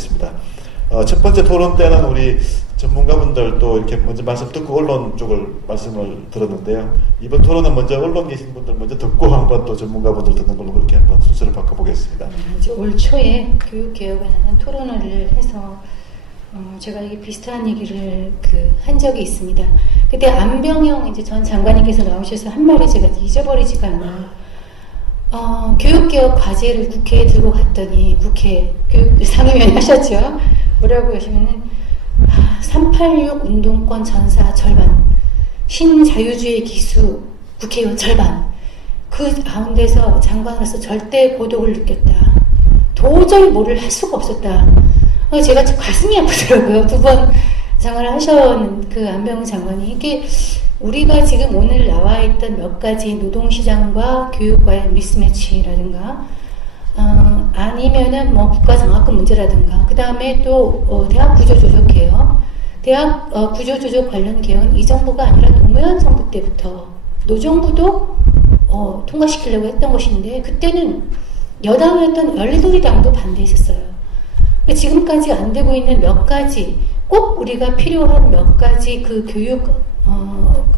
하겠습니다. 첫 번째 토론 때는 우리 전문가분들도 이렇게 먼저 말씀 듣고 언론 쪽을 말씀을 들었는데요. 이번 토론은 먼저 언론 계신 분들 먼저 듣고 한번 또 전문가분들 듣는 걸로 그렇게 한번 순서를 바꿔보겠습니다. 올 초에 교육개혁에 관한 토론을 해서 제가 이게 비슷한 얘기를 한 적이 있습니다. 그때 안병영 이제 전 장관님께서 나오셔서 한 말이 제가 잊어버리지가 않아요. 교육개혁 과제를 국회에 들고 갔더니 국회 교육상임위원 하셨죠. 뭐라고 하시면은 386 운동권 전사 절반, 신자유주의 기수 국회의원 절반, 그 가운데서 장관으로서 절대 고독을 느꼈다. 도저히 뭐를 할 수가 없었다. 제가 가슴이 아프더라고요. 2번 장관을 하셨는 그 안병훈 장관이. 이게 우리가 지금 오늘 나와 있던 몇 가지 노동시장과 교육과의 미스매치라든가, 아니면은 뭐 국가장학금 문제라든가, 그 다음에 또 대학 구조조정 개혁, 대학 구조조정 관련 개혁은 이 정부가 아니라 노무현 정부 때부터 노정부도 통과시키려고 했던 것인데, 그때는 여당이었던 열린우리당도 반대했었어요. 지금까지 안 되고 있는 몇 가지, 꼭 우리가 필요한 몇 가지 그 교육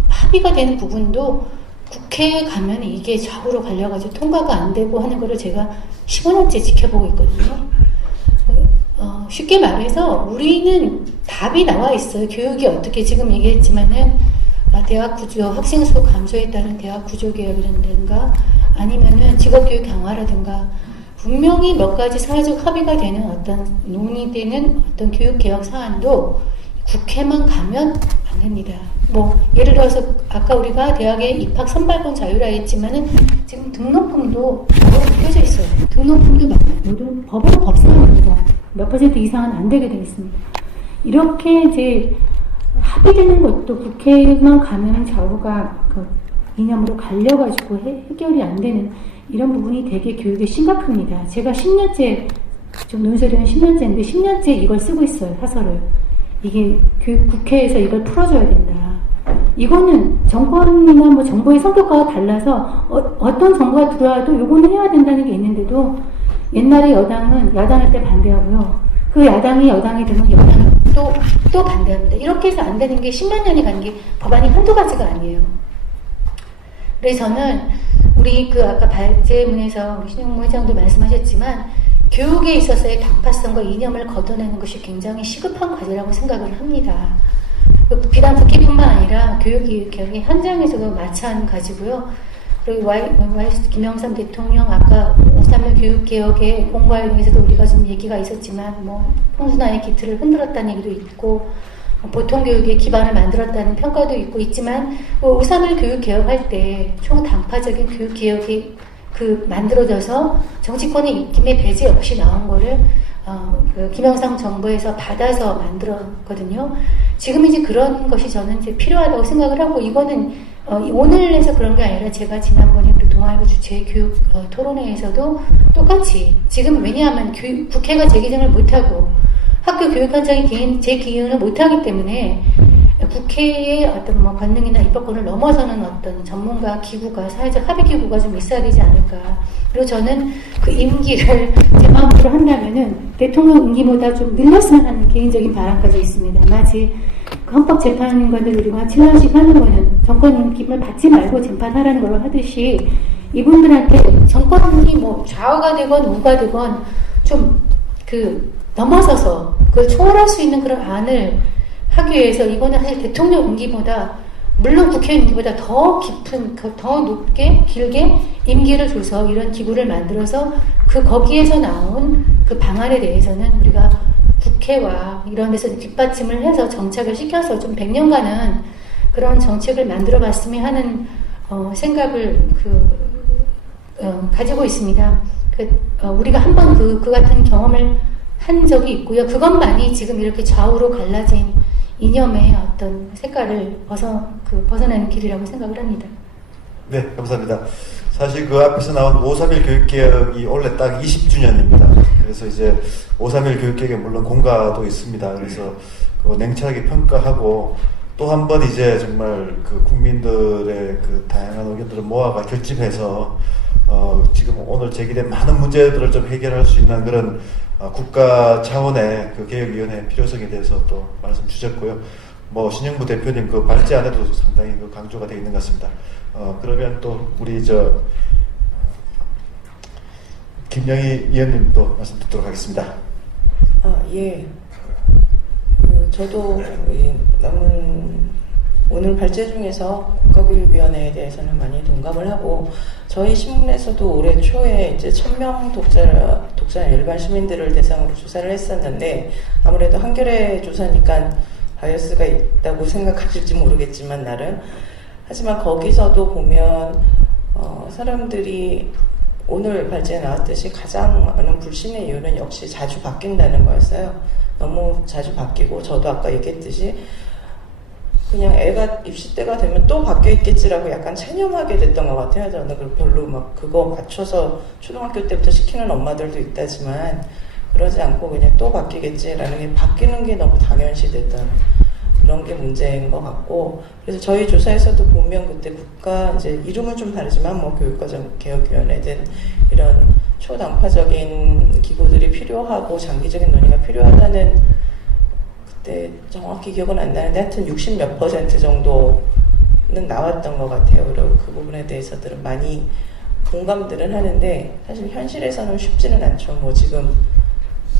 합의가 되는 부분도 국회에 가면 이게 좌우로 갈려가지고 통과가 안 되고 하는 거를 제가 15년째 지켜보고 있거든요. 쉽게 말해서 우리는 답이 나와 있어요. 교육이 어떻게, 지금 얘기했지만은 대학 구조, 학생 수 감소에 따른 대학 구조 개혁이라든가, 아니면은 직업교육 강화라든가, 분명히 몇 가지 사회적 합의가 되는 어떤 논의되는 어떤 교육개혁 사안도 국회만 가면 안 됩니다. 뭐 예를 들어서 아까 우리가 대학에 입학 선발권 자유라 했지만은 지금 등록금도 법으로 묶여져 있어요. 등록금도 모두 법으로 법상입니다. 몇 % 이상은 안 되게 되어 있습니다. 이렇게 이제 합의되는 것도 국회만 가면 좌우가 그 이념으로 갈려가지고 해결이 안 되는 이런 부분이 되게 교육에 심각합니다. 제가 10년째, 좀 논설위원 10년째인데 10년째 이걸 쓰고 있어요, 사설을. 이게 국회에서 이걸 풀어줘야 된다. 이거는 정권이나 뭐 정부의 성격과가 달라서 어떤 정부가 들어와도 요거는 해야 된다는 게 있는데도 옛날에 여당은 야당일 때 반대하고요. 그 야당이 여당이 되면 여당은 또 반대합니다. 이렇게 해서 안 되는 게 10만 년이 간 게 법안이 한두 가지가 아니에요. 그래서 저는 우리 아까 발제문에서 우리 신용무 회장도 말씀하셨지만 교육에 있어서의 당파성과 이념을 걷어내는 것이 굉장히 시급한 과제라고 생각을 합니다. 비단 국회뿐만 아니라 교육개혁의 현장에서도 마찬가지고요. 그리고 김영삼 대통령 아까 5.3일 교육개혁의 공과에 대해서도 우리가 좀 얘기가 있었지만 뭐 풍수나의 기틀을 흔들었다는 얘기도 있고 보통교육의 기반을 만들었다는 평가도 있지만 5.3일 교육개혁할 때 초당파적인 교육개혁이 만들어져서 정치권의 입김에 배제 없이 나온 거를 김영삼 정부에서 받아서 만들었거든요. 지금 이제 그런 것이 저는 이제 필요하다고 생각을 하고, 이거는 오늘 해서 그런 게 아니라 제가 지난번에 우리 동아일보 주최 교육 토론회에서도 똑같이, 지금 왜냐하면 국회가 재개정을 못하고 학교 교육 현장이 재기능을 못하기 때문에 국회의 어떤 뭐 권능이나 입법권을 넘어서는 어떤 전문가 기구가, 사회적 합의 기구가 좀 있어야 되지 않을까. 그리고 저는 그 임기를 제 마음대로 한다면은 대통령 임기보다 좀 늘렸으면 하는 개인적인 바람까지 있습니다. 마치 헌법재판관들 우리가 7년씩 하는 거는 정권 임기를 받지 말고 재판하라는 걸로 하듯이 이분들한테 정권이 뭐 좌우가 되건 우가 되건 좀 넘어서서 그걸 초월할 수 있는 그런 안을 하기 위해서, 이거는 사실 대통령 임기보다, 물론 국회의원 임기보다 더 깊은, 더 높게, 길게 임기를 줘서 이런 기구를 만들어서 거기에서 나온 그 방안에 대해서는 우리가 국회와 이런 데서 뒷받침을 해서 정착을 시켜서 좀 100년간은 그런 정책을 만들어 봤으면 하는 생각을 가지고 있습니다. 우리가 한번 그 같은 경험을 한 적이 있고요. 그것만이 지금 이렇게 좌우로 갈라진 이념의 어떤 색깔을 벗어나는 길이라고 생각을 합니다. 네, 감사합니다. 사실 그 앞에서 나온 5.3일 교육개혁이 원래 딱 20주년입니다. 그래서 이제 5.3일 교육개혁에 물론 공과도 있습니다. 그래서 그거 냉철하게 평가하고 또 한 번 이제 정말 그 국민들의 그 다양한 의견들을 모아가 결집해서 지금 오늘 제기된 많은 문제들을 좀 해결할 수 있는 그런 국가 차원의 그 개혁위원회 필요성에 대해서 또 말씀 주셨고요. 뭐 신영부 대표님 그 발제 안에도 상당히 그 강조가 되어 있는 것 같습니다. 그러면 또 우리 김영희 위원님 또 말씀 듣도록 하겠습니다. 예. 저도 오늘 발제 중에서 국가교육위원회에 대해서는 많이 동감을 하고, 저희 신문에서도 올해 초에 이제 1000명 독자 일반 시민들을 대상으로 조사를 했었는데, 아무래도 한겨레 조사니까 바이어스가 있다고 생각하실지 모르겠지만 나름, 하지만 거기서도 보면 사람들이 오늘 발제에 나왔듯이 가장 많은 불신의 이유는 역시 자주 바뀐다는 거였어요. 너무 자주 바뀌고, 저도 아까 얘기했듯이 그냥 애가 입시 때가 되면 또 바뀌어 있겠지라고 약간 체념하게 됐던 것 같아요. 저는 별로 막 그거 맞춰서 초등학교 때부터 시키는 엄마들도 있다지만, 그러지 않고 그냥 또 바뀌겠지라는 게, 바뀌는 게 너무 당연시 됐던 그런 게 문제인 것 같고, 그래서 저희 조사에서도 보면 그때 국가, 이제 이름은 좀 다르지만 뭐 교육과정개혁위원회든 이런 초당파적인 기구들이 필요하고 장기적인 논의가 필요하다는, 그때 정확히 기억은 안 나는데 하여튼 60몇 % 정도는 나왔던 것 같아요. 그리고 그 부분에 대해서들은 많이 공감들은 하는데, 사실 현실에서는 쉽지는 않죠. 뭐 지금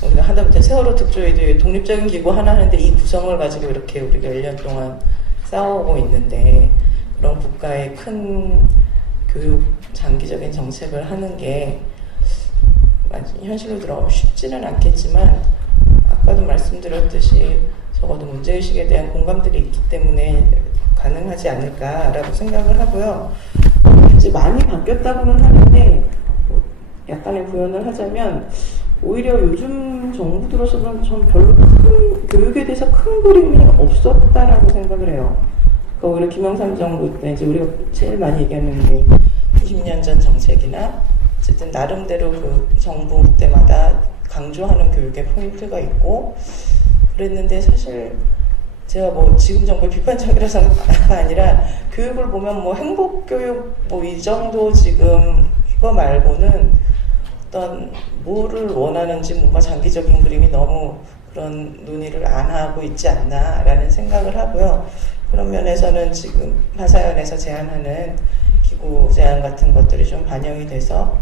우리가 하다못해 세월호 특조위도 독립적인 기구 하나 하는데 이 구성을 가지고 이렇게 우리가 1년 동안 싸워오고 있는데, 그런 국가의 큰 교육 장기적인 정책을 하는 게 현실로 들어가면 쉽지는 않겠지만, 아까도 말씀드렸듯이 적어도 문제의식에 대한 공감들이 있기 때문에 가능하지 않을까라고 생각을 하고요. 이제 많이 바뀌었다고는 하는데, 약간의 구현을 하자면, 오히려 요즘 정부 들어서는 전 별로 큰 교육에 대해서 큰 그림이 없었다라고 생각을 해요. 그러니까 오히려 김영삼 정부 때 이제 우리가 제일 많이 얘기하는 게 20년 전 정책이나, 어쨌든 나름대로 그 정부 때마다 강조하는 교육의 포인트가 있고 그랬는데, 사실 제가 뭐 지금 정부의 비판적이라서가 아니라, 교육을 보면 뭐 행복교육 뭐 이 정도 지금 그거 말고는 어떤 뭐를 원하는지 뭔가 장기적인 그림이 너무 그런 논의를 안 하고 있지 않나라는 생각을 하고요. 그런 면에서는 지금 바사연에서 제안하는 기구 제안 같은 것들이 좀 반영이 돼서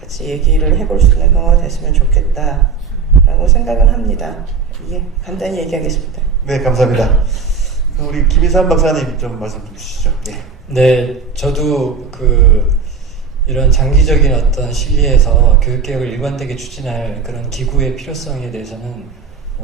같이 얘기를 해볼 수 있는 경우가 됐으면 좋겠다라고 생각을 합니다. 예, 간단히 얘기하겠습니다. 네, 감사합니다. 우리 김희삼 박사님 좀 말씀 주시죠. 예. 네, 저도 이런 장기적인 어떤 시기에서 교육개혁을 일관되게 추진할 그런 기구의 필요성에 대해서는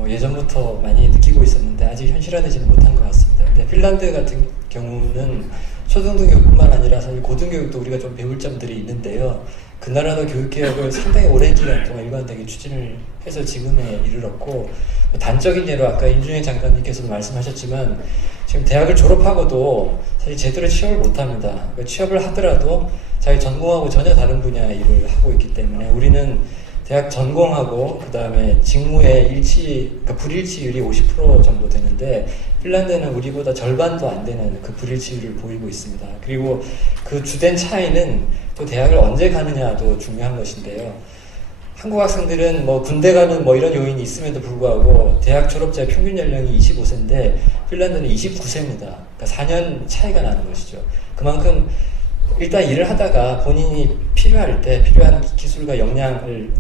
예전부터 많이 느끼고 있었는데 아직 현실화되지는 못한 것 같습니다. 근데 핀란드 같은 경우는 초등교육뿐만 아니라 사실 고등교육도 우리가 좀 배울 점들이 있는데요. 그 나라도 교육개혁을 상당히 오랜 기간 동안 일관되게 추진을 해서 지금에 이르렀고, 단적인 예로 아까 임준영 장관님께서도 말씀하셨지만 지금 대학을 졸업하고도 사실 제대로 취업을 못합니다. 그러니까 취업을 하더라도 자기 전공하고 전혀 다른 분야의 일을 하고 있기 때문에, 우리는 대학 전공하고 그 다음에 직무의 그러니까 불일치율이 50% 정도 되는데, 핀란드는 우리보다 절반도 안 되는 그 불일치율을 보이고 있습니다. 그리고 그 주된 차이는 또 대학을 언제 가느냐도 중요한 것인데요. 한국 학생들은 뭐 군대 가는 뭐 이런 요인이 있음에도 불구하고 대학 졸업자의 평균 연령이 25세인데 핀란드는 29세입니다. 그러니까 4년 차이가 나는 것이죠. 그만큼 일단 일을 하다가 본인이 필요할 때 필요한 기술과 역량을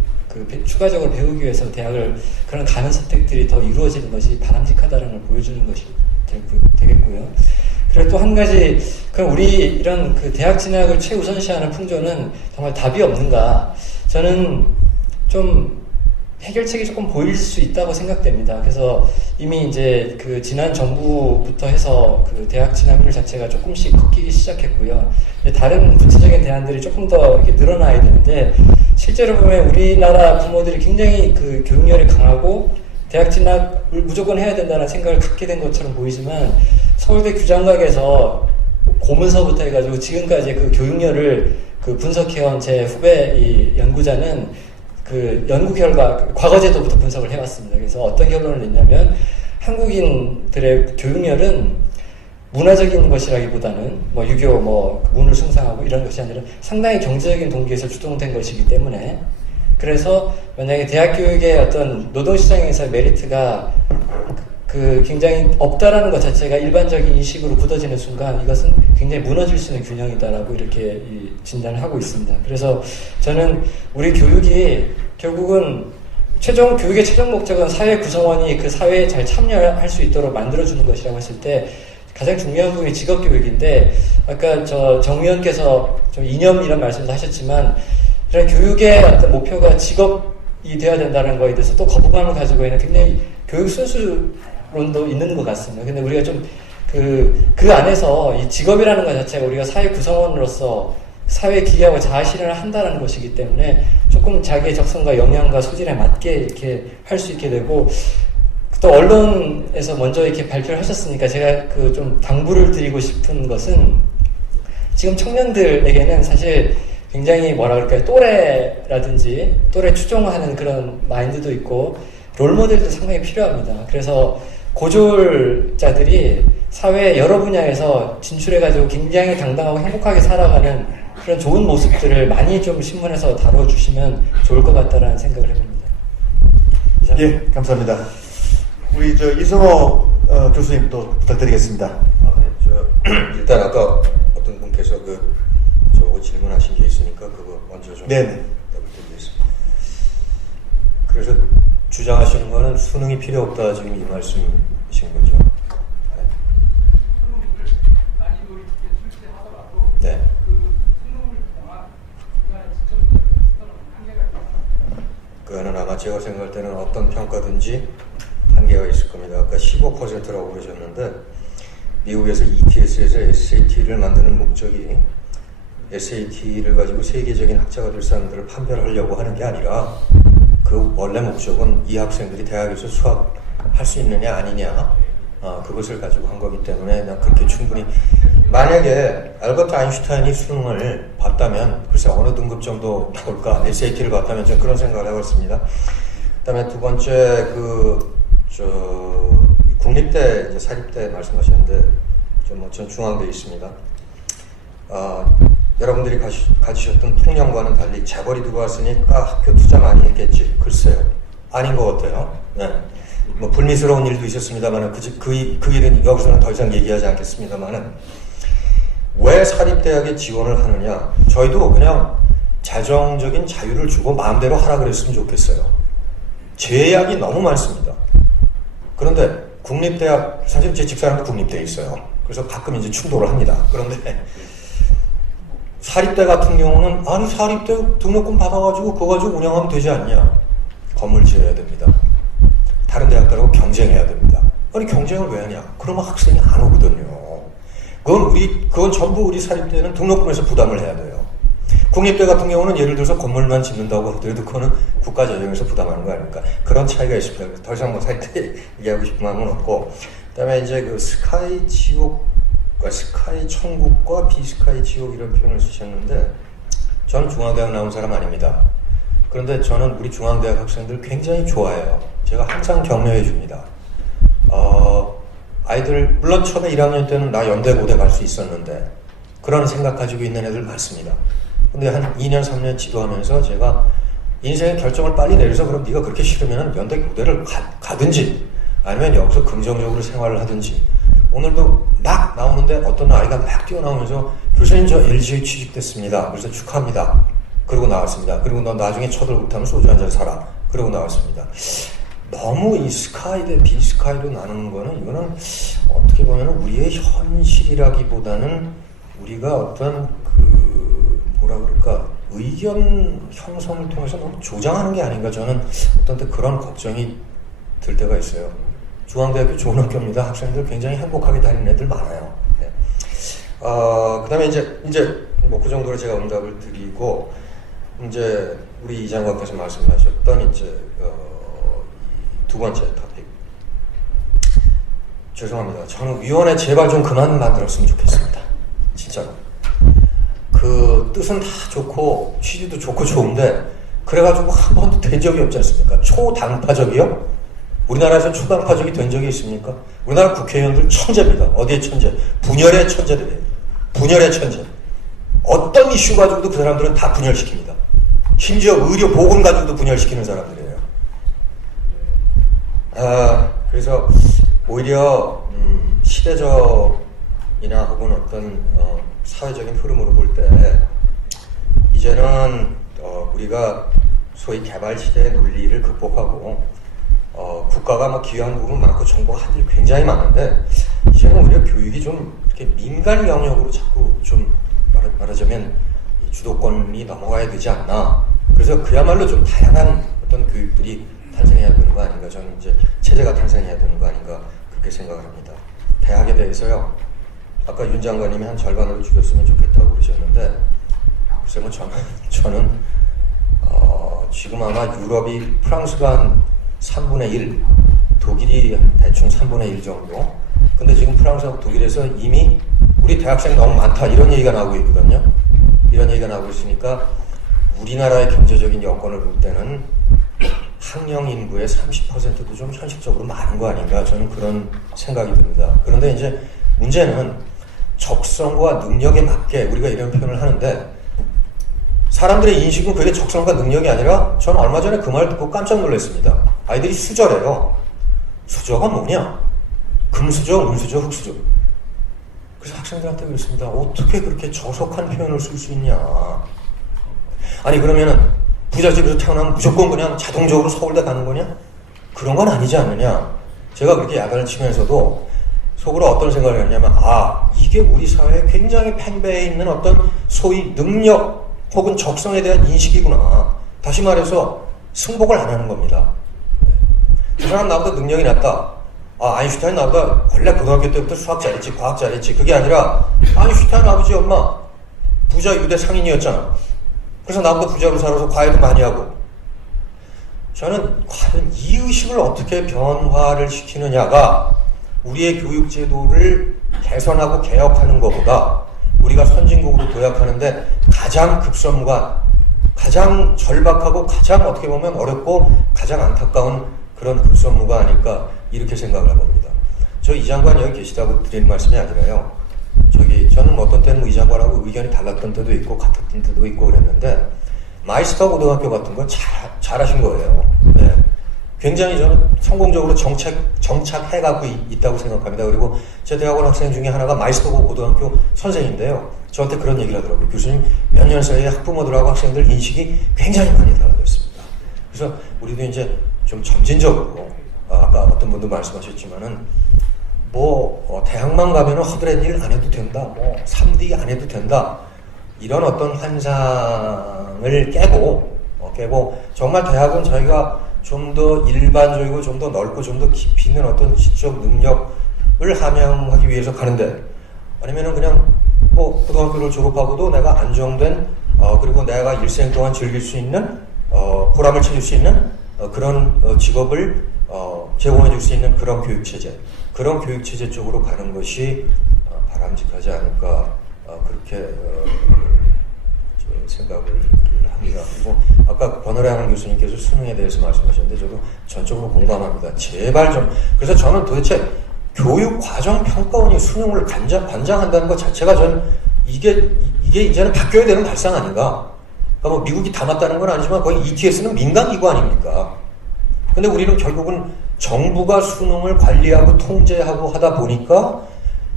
추가적으로 배우기 위해서 대학을, 그런 가는 선택들이 더 이루어지는 것이 바람직하다는 걸 보여주는 것이 되겠고요. 그리고 또 한 가지, 그럼 우리 이런 대학 진학을 최우선시하는 풍조는 정말 답이 없는가? 저는 좀 해결책이 조금 보일 수 있다고 생각됩니다. 그래서 이미 이제 지난 정부부터 해서 대학 진학률 자체가 조금씩 꺾이기 시작했고요. 다른 구체적인 대안들이 조금 더 이렇게 늘어나야 되는데, 실제로 보면 우리나라 부모들이 굉장히 교육열이 강하고 대학 진학을 무조건 해야 된다는 생각을 갖게 된 것처럼 보이지만, 서울대 규장각에서 고문서부터 해가지고 지금까지 교육열을 분석해온 제 후배 이 연구자는 연구 결과, 과거제도부터 분석을 해왔습니다. 그래서 어떤 결론을 냈냐면, 한국인들의 교육열은 문화적인 것이라기보다는 유교 문을 숭상하고 이런 것이 아니라 상당히 경제적인 동기에서 주동된 것이기 때문에, 그래서 만약에 대학 교육의 어떤 노동시장에서 메리트가 그 굉장히 없다라는 것 자체가 일반적인 인식으로 굳어지는 순간 이것은 굉장히 무너질 수 있는 균형이다라고 이렇게 진단을 하고 있습니다. 그래서 저는 우리 교육이 결국은 교육의 최종 목적은 사회 구성원이 그 사회에 잘 참여할 수 있도록 만들어주는 것이라고 했을 때 가장 중요한 부분이 직업교육인데, 아까 정 위원께서 좀 이념 이런 말씀도 하셨지만 이런 교육의 어떤 목표가 직업이 되어야 된다는 거에 대해서 또 거부감을 가지고 있는 굉장히 교육 순수론도 있는 것 같습니다. 근데 우리가 좀 그 안에서 이 직업이라는 것 자체가 우리가 사회 구성원으로서 사회에 기여하고 자아실현을 한다는 것이기 때문에 조금 자기의 적성과 역량과 소질에 맞게 이렇게 할 수 있게 되고, 또 언론에서 먼저 이렇게 발표를 하셨으니까 제가 좀 당부를 드리고 싶은 것은, 지금 청년들에게는 사실 굉장히 또래라든지 또래 추종하는 그런 마인드도 있고 롤모델도 상당히 필요합니다. 그래서 고졸자들이 사회 여러 분야에서 진출해가지고 굉장히 당당하고 행복하게 살아가는 그런 좋은 모습들을 많이 좀 신문에서 다뤄주시면 좋을 것 같다라는 생각을 해봅니다. 예, 감사합니다. 우리 이성호 교수님 또 부탁드리겠습니다. 일단 아까 어떤 분께서 저거 질문하신 게 있으니까 그거 먼저 좀 네네. 답을 드리겠습니다. 그래서 주장하시는 거는 수능이 필요 없다 지금 이 말씀이신 거죠? 네. 그거는 아마 제가 생각할 때는 어떤 평가든지 한계가 있을 겁니다. 아까 15%라고 그러셨는데 미국에서 ETS에서 SAT를 만드는 목적이 SAT를 가지고 세계적인 학자가 될 사람들을 판별하려고 하는 게 아니라 그 원래 목적은 이 학생들이 대학에서 수학할 수 있느냐 아니냐 그것을 가지고 한 거기 때문에 난 그렇게 충분히, 만약에 알버트 아인슈타인이 수능을 봤다면 글쎄 어느 등급 정도 나올까, SAT를 봤다면 저는 그런 생각을 해봤습니다. 그 다음에 두 번째 국립대 이제 사립대 말씀하셨는데 전 중앙대에 있습니다. 여러분들이 가지셨던 풍년과는 달리 재벌이 들어왔으니까 학교 투자 많이 했겠지. 글쎄요, 아닌 것 같아요. 네. 뭐 불미스러운 일도 있었습니다만은 그 일은 여기서는 더 이상 얘기하지 않겠습니다만은, 왜 사립대학에 지원을 하느냐? 저희도 그냥 재정적인 자유를 주고 마음대로 하라 그랬으면 좋겠어요. 제약이 너무 많습니다. 그런데 국립대학, 사실 제 집사람도 국립대에 있어요. 그래서 가끔 이제 충돌을 합니다. 그런데 사립대 같은 경우는 아니 사립대 등록금 받아가지고 그거 가지고 운영하면 되지 않냐? 건물 지어야 됩니다. 다른 대학들하고 경쟁해야 됩니다. 아니 경쟁을 왜 하냐? 그러면 학생이 안 오거든요. 그건 전부 우리 사립대는 등록금에서 부담을 해야 돼요. 국립대 같은 경우는 예를 들어서 건물만 짓는다고 하더라도 그거는 국가 재정에서 부담하는 거 아닙니까? 그런 차이가 있습니다. 더 이상 사립대 얘기하고 싶은 마음은 없고, 그다음에 이제 스카이 지옥, 스카이 천국과 비스카이 지옥 이런 표현을 쓰셨는데, 저는 중앙대학 나온 사람 아닙니다. 그런데 저는 우리 중앙대학 학생들 굉장히 좋아해요. 제가 항상 격려해 줍니다. 아이들 물론 처음에 1학년 때는 나 연대 고대 갈 수 있었는데 그런 생각 가지고 있는 애들 많습니다. 근데 한 2년 3년 지도하면서 제가 인생의 결정을 빨리 내려서, 그럼 네가 그렇게 싫으면 연대 고대를 가든지 아니면 여기서 긍정적으로 생활을 하든지. 오늘도 막 나오는데 어떤 아이가 막 뛰어나오면서 교수님 저 LG에 취직됐습니다. 그래서 축하합니다. 그러고 나왔습니다. 그리고 너 나중에 쳐들 못하면 소주 한잔 사라. 그러고 나왔습니다. 너무 이 스카이 대 비스카이로 나누는 거는, 이거는 어떻게 보면 우리의 현실이라기보다는 우리가 어떤 의견 형성을 통해서 너무 조장하는 게 아닌가, 저는 어떤 때 그런 걱정이 들 때가 있어요. 중앙대학교 좋은 학교입니다. 학생들 굉장히 행복하게 다니는 애들 많아요. 네. 그 다음에 이제 뭐 그 정도로 제가 응답을 드리고, 이제 우리 이 장관께서 말씀하셨던 이제 두 번째 토픽. 죄송합니다. 저는 위원회 제발 좀 그만 만들었으면 좋겠습니다. 진짜로. 그 뜻은 다 좋고 취지도 좋고 좋은데 그래가지고 한 번도 된 적이 없지 않습니까? 초당파적이요? 우리나라에서 초당파적이 된 적이 있습니까? 우리나라 국회의원들 천재입니다. 어디에 천재? 분열의 천재들이에요. 분열의 천재. 어떤 이슈 가지고도 그 사람들은 다 분열시킵니다. 심지어 의료 보건 가지고도 분열시키는 사람들이에요. 그래서 오히려 시대적이나 혹은 어떤 사회적인 흐름으로 볼 때 이제는 우리가 소위 개발 시대의 논리를 극복하고 국가가 막 기여한 부분 많고 정부가 할 일 굉장히 많은데 이제는 오히려 교육이 좀 이렇게 민간 영역으로 자꾸 좀 말하자면 주도권이 넘어가야 되지 않나. 그래서 그야말로 좀 다양한 어떤 교육들이 탄생해야 되는 거 아닌가. 저는 이제 체제가 탄생해야 되는 거 아닌가 그렇게 생각을 합니다. 대학에 대해서요. 아까 윤 장관님이 한 절반으로 줄였으면 좋겠다고 그러셨는데 글쎄 뭐 저는 지금 아마 유럽이 프랑스가 한 3분의 1, 독일이 대충 3분의 1 정도. 근데 지금 프랑스하고 독일에서 이미 우리 대학생 너무 많다 이런 얘기가 나오고 있거든요. 이런 얘기가 나오고 있으니까 우리나라의 경제적인 여건을 볼 때는 학령 인구의 30%도 좀 현실적으로 많은 거 아닌가 저는 그런 생각이 듭니다. 그런데 이제 문제는 적성과 능력에 맞게 우리가 이런 표현을 하는데 사람들의 인식은 그게 적성과 능력이 아니라 저는 얼마 전에 그 말 듣고 깜짝 놀랐습니다. 아이들이 수저래요. 수저가 뭐냐? 금수저, 은수저, 흑수저. 그래서 학생들한테 그랬습니다. 어떻게 그렇게 저속한 표현을 쓸 수 있냐. 아니 그러면은 부잣집에서 태어나면 무조건 그냥 자동적으로 서울대 가는 거냐? 그런 건 아니지 않느냐. 제가 그렇게 야단을 치면서도 속으로 어떤 생각을 했냐면 이게 우리 사회에 굉장히 팽배해 있는 어떤 소위 능력 혹은 적성에 대한 인식이구나. 다시 말해서 승복을 안 하는 겁니다. 그 사람 나보다 능력이 낮다. 아인슈타인 나보다 원래 고등학교 때부터 수학 잘했지, 과학 잘했지. 그게 아니라 아인슈타인 아버지 엄마 부자 유대 상인이었잖아. 그래서 나보다 부자로 살아서 과외도 많이 하고. 저는 과연 이 의식을 어떻게 변화를 시키느냐가 우리의 교육제도를 개선하고 개혁하는 것보다 우리가 선진국으로 도약하는데 가장 급선무가 가장 절박하고 가장 어떻게 보면 어렵고 가장 안타까운 그런 급선무가 아닐까 이렇게 생각을 해봅니다. 저 이 장관 여기 계시다고 드리는 말씀이 아니라요. 저는 어떤 때는 이 장관하고 의견이 달랐던 때도 있고 같았던 때도 있고 그랬는데 마이스터 고등학교 같은 거 잘하신 거예요. 네. 굉장히 저는 성공적으로 정착해가고 있다고 생각합니다. 그리고 제 대학원 학생 중에 하나가 마이스터 고등학교 선생인데요. 저한테 그런 얘기를 하더라고요. 교수님 몇 년 사이에 학부모들하고 학생들 인식이 굉장히 많이 달라졌습니다. 그래서 우리도 이제 좀 점진적으로 아까 어떤 분도 말씀하셨지만은 대학만 가면은 허드렛 일 안 해도 된다. 3D 안 해도 된다. 이런 어떤 환상을 깨고 정말 대학은 저희가 좀 더 일반적이고 좀 더 넓고 좀 더 깊이 있는 어떤 지적 능력을 함양하기 위해서 가는데 아니면은 그냥 고등학교를 졸업하고도 내가 안정된 그리고 내가 일생 동안 즐길 수 있는 보람을 찾을 수 있는 그런 직업을 제공해 줄 수 있는 그런 교육체제 쪽으로 가는 것이 바람직하지 않을까 그렇게 생각을 합니다. 그리고 아까 권오량 교수님께서 수능에 대해서 말씀하셨는데 저도 전적으로 공감합니다. 제발 좀 그래서 저는 도대체 교육과정평가원이 수능을 관장한다는 것 자체가 저는 이게 이제는 바뀌어야 되는 발상 아닌가. 그러니까 미국이 다 맞다는 건 아니지만 거의 ETS는 민간기구 아닙니까? 근데 우리는 결국은 정부가 수능을 관리하고 통제하고 하다 보니까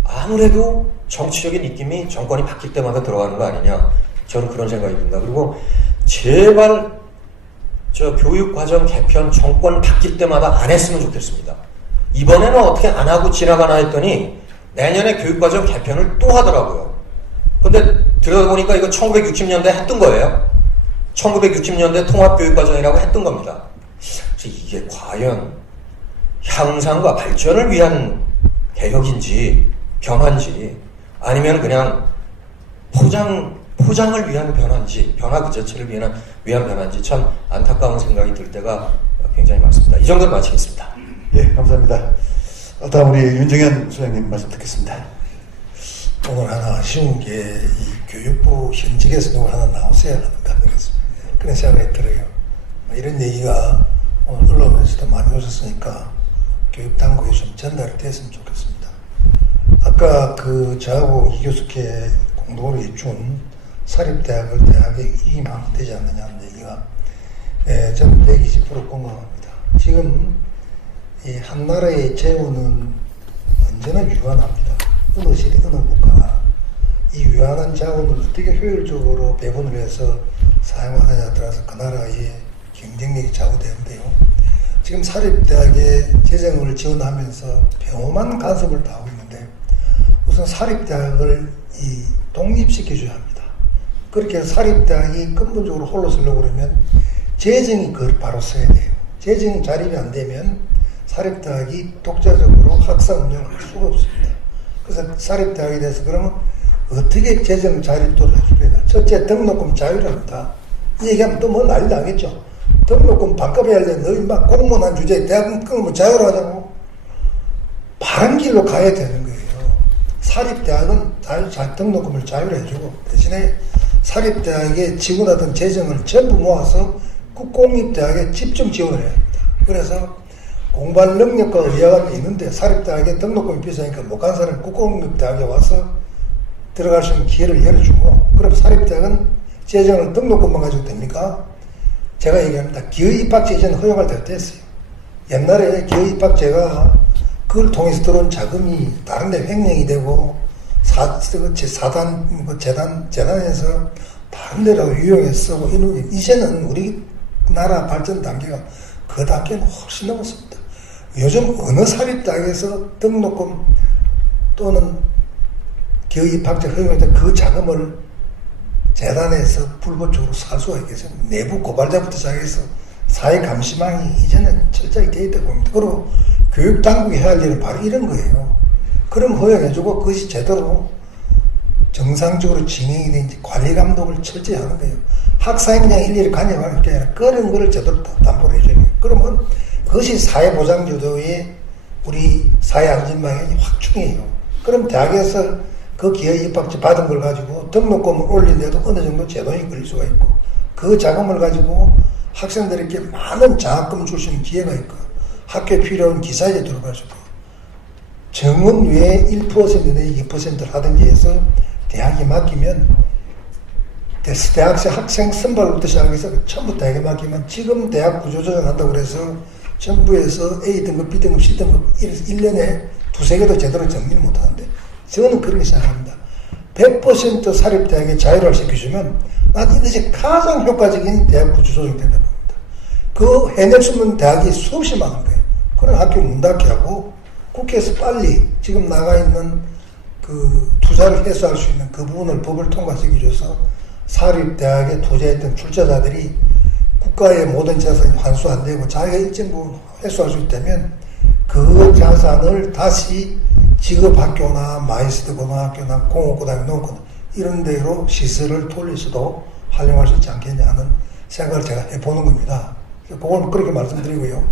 아무래도 정치적인 입김이 정권이 바뀔 때마다 들어가는 거 아니냐. 저는 그런 생각이 듭니다. 그리고 제발 교육과정 개편 정권 바뀔 때마다 안 했으면 좋겠습니다. 이번에는 어떻게 안 하고 지나가나 했더니 내년에 교육과정 개편을 또 하더라고요. 근데 들여다보니까 이거 1960년대 했던 거예요. 1960년대 통합교육과정이라고 했던 겁니다. 그래서 이게 과연 향상과 발전을 위한 개혁인지 변화인지 아니면 그냥 포장을 위한 변화인지 변화 그 자체를 위한 변화인지 참 안타까운 생각이 들 때가 굉장히 많습니다. 이 정도로 마치겠습니다. 예, 감사합니다. 다음 우리 윤정현 소장님 말씀 듣겠습니다. 오늘 하나 아쉬운 게 이 교육부 현직에서 오늘 하나 나오셔야 합니다. 그런 생각이 들어요. 이런 얘기가 오늘 언론에서도 많이 오셨으니까 교육당국에 좀 전달이 됐으면 좋겠습니다. 아까 저하고 이 교수께 공동으로 해준 사립대학을 대학에 위임하면 되지 않느냐는 얘기가 저는 120% 공감합니다. 지금 이 한 나라의 재원은 언제나 유한합니다. 어느 시대 어느 국가나 이 유한한 자원을 어떻게 효율적으로 배분을 해서 사용하느냐에 따라서 그 나라의 경쟁력이 좌우되는데요. 지금 사립대학에 재정을 지원하면서 평범한 간섭을 다 하고 있는데 우선 사립대학을 독립시켜줘야 합니다. 그렇게 해서 사립대학이 근본적으로 홀로 쓰려고 그러면 재정이 그걸 바로 써야 돼요. 재정이 자립이 안 되면 사립대학이 독자적으로 학사 운영을 할 수가 없습니다. 그래서 사립대학에 대해서 그러면 어떻게 재정 자립도를 해줄 거냐. 첫째, 등록금 자율합니다. 이 얘기하면 또 뭐 난리 나겠죠. 등록금 반값 해야 돼. 너희 막 공무원한 주제에 대학은 자율하자고. 바른 길로 가야 되는 거예요. 사립대학은 등록금을 자율해주고 대신에 사립대학에 지원하던 재정을 전부 모아서 국공립대학에 집중 지원을 해야 합니다. 그래서 공부할 능력과 의향은 있는데 사립대학에 등록금이 비싸니까 못 간 사람은 국공립대학에 와서 들어갈 수 있는 기회를 열어주고 그럼 사립대학은 재정을 등록금만 가지고 됩니까? 제가 얘기합니다. 기업입학제 이제는 허용할 때가 됐어요. 옛날에 기업입학제가 그걸 통해서 들어온 자금이 다른 데 횡령이 되고 재단에서 다른 데라고 유용해서 쓰고 이제는 우리나라 발전 단계가 그 단계는 훨씬 넘었습니다. 요즘 어느 사립대학에서 등록금 또는 기업입학제 허용할 때 그 자금을 재단에서 불법적으로 살 수가 있겠습니다. 내부 고발자부터 시작해서 사회 감시망이 이제는 철저히 되어 있다고 봅니다. 그리고 교육당국이 해야 할 일은 바로 이런 거예요. 그럼 허용해주고 그것이 제대로 정상적으로 진행이 되는지 관리감독을 철저히 하는 거예요. 학사에 그냥 일일이 관여하는 게 아니라 그런 거를 제대로 담보를 해줘야 돼요. 그러면 그것이 사회보장제도의 우리 사회안전망이 확충해요. 그럼 대학에서 그 기업입학제 받은 걸 가지고 등록금을 올리는데도 어느 정도 제동이 걸릴 수가 있고 그 자금을 가지고 학생들에게 많은 장학금 줄 수 있는 기회가 있고 학교에 필요한 기사에 들어갈 수 있고 정원 외에 1% 내지 2%를 하든지 해서 대학에 맡기면 대학생 학생 선발부터 시작해서 전부 대학에 맡기면 지금 대학 구조조정 한다고 그래서 정부에서 A등급, B등급, C등급 1년에 두세 개도 제대로 정리를 못하는데 저는 그렇게 생각합니다. 100% 사립대학에 자율화를 시켜주면 난 이것이 가장 효과적인 대학 구조조정이 된다고 봅니다. 그 해낼 수 없는 대학이 수없이 많은 거예요. 그런 학교 문 닫게 하고 국회에서 빨리 지금 나가 있는 그 투자를 해소할 수 있는 그 부분을 법을 통과시켜줘서 사립대학에 투자했던 출자자들이 국가의 모든 자산이 환수 안 되고 자기가 일정 부분 해소할 수 있다면 그 자산을 다시 직업학교나 마이스터 고등학교나 공업고등학교 농업고등학교 이런 데로 시설을 돌려서도 활용할 수 있지 않겠냐 하는 생각을 제가 해보는 겁니다. 그건 그렇게 말씀드리고요.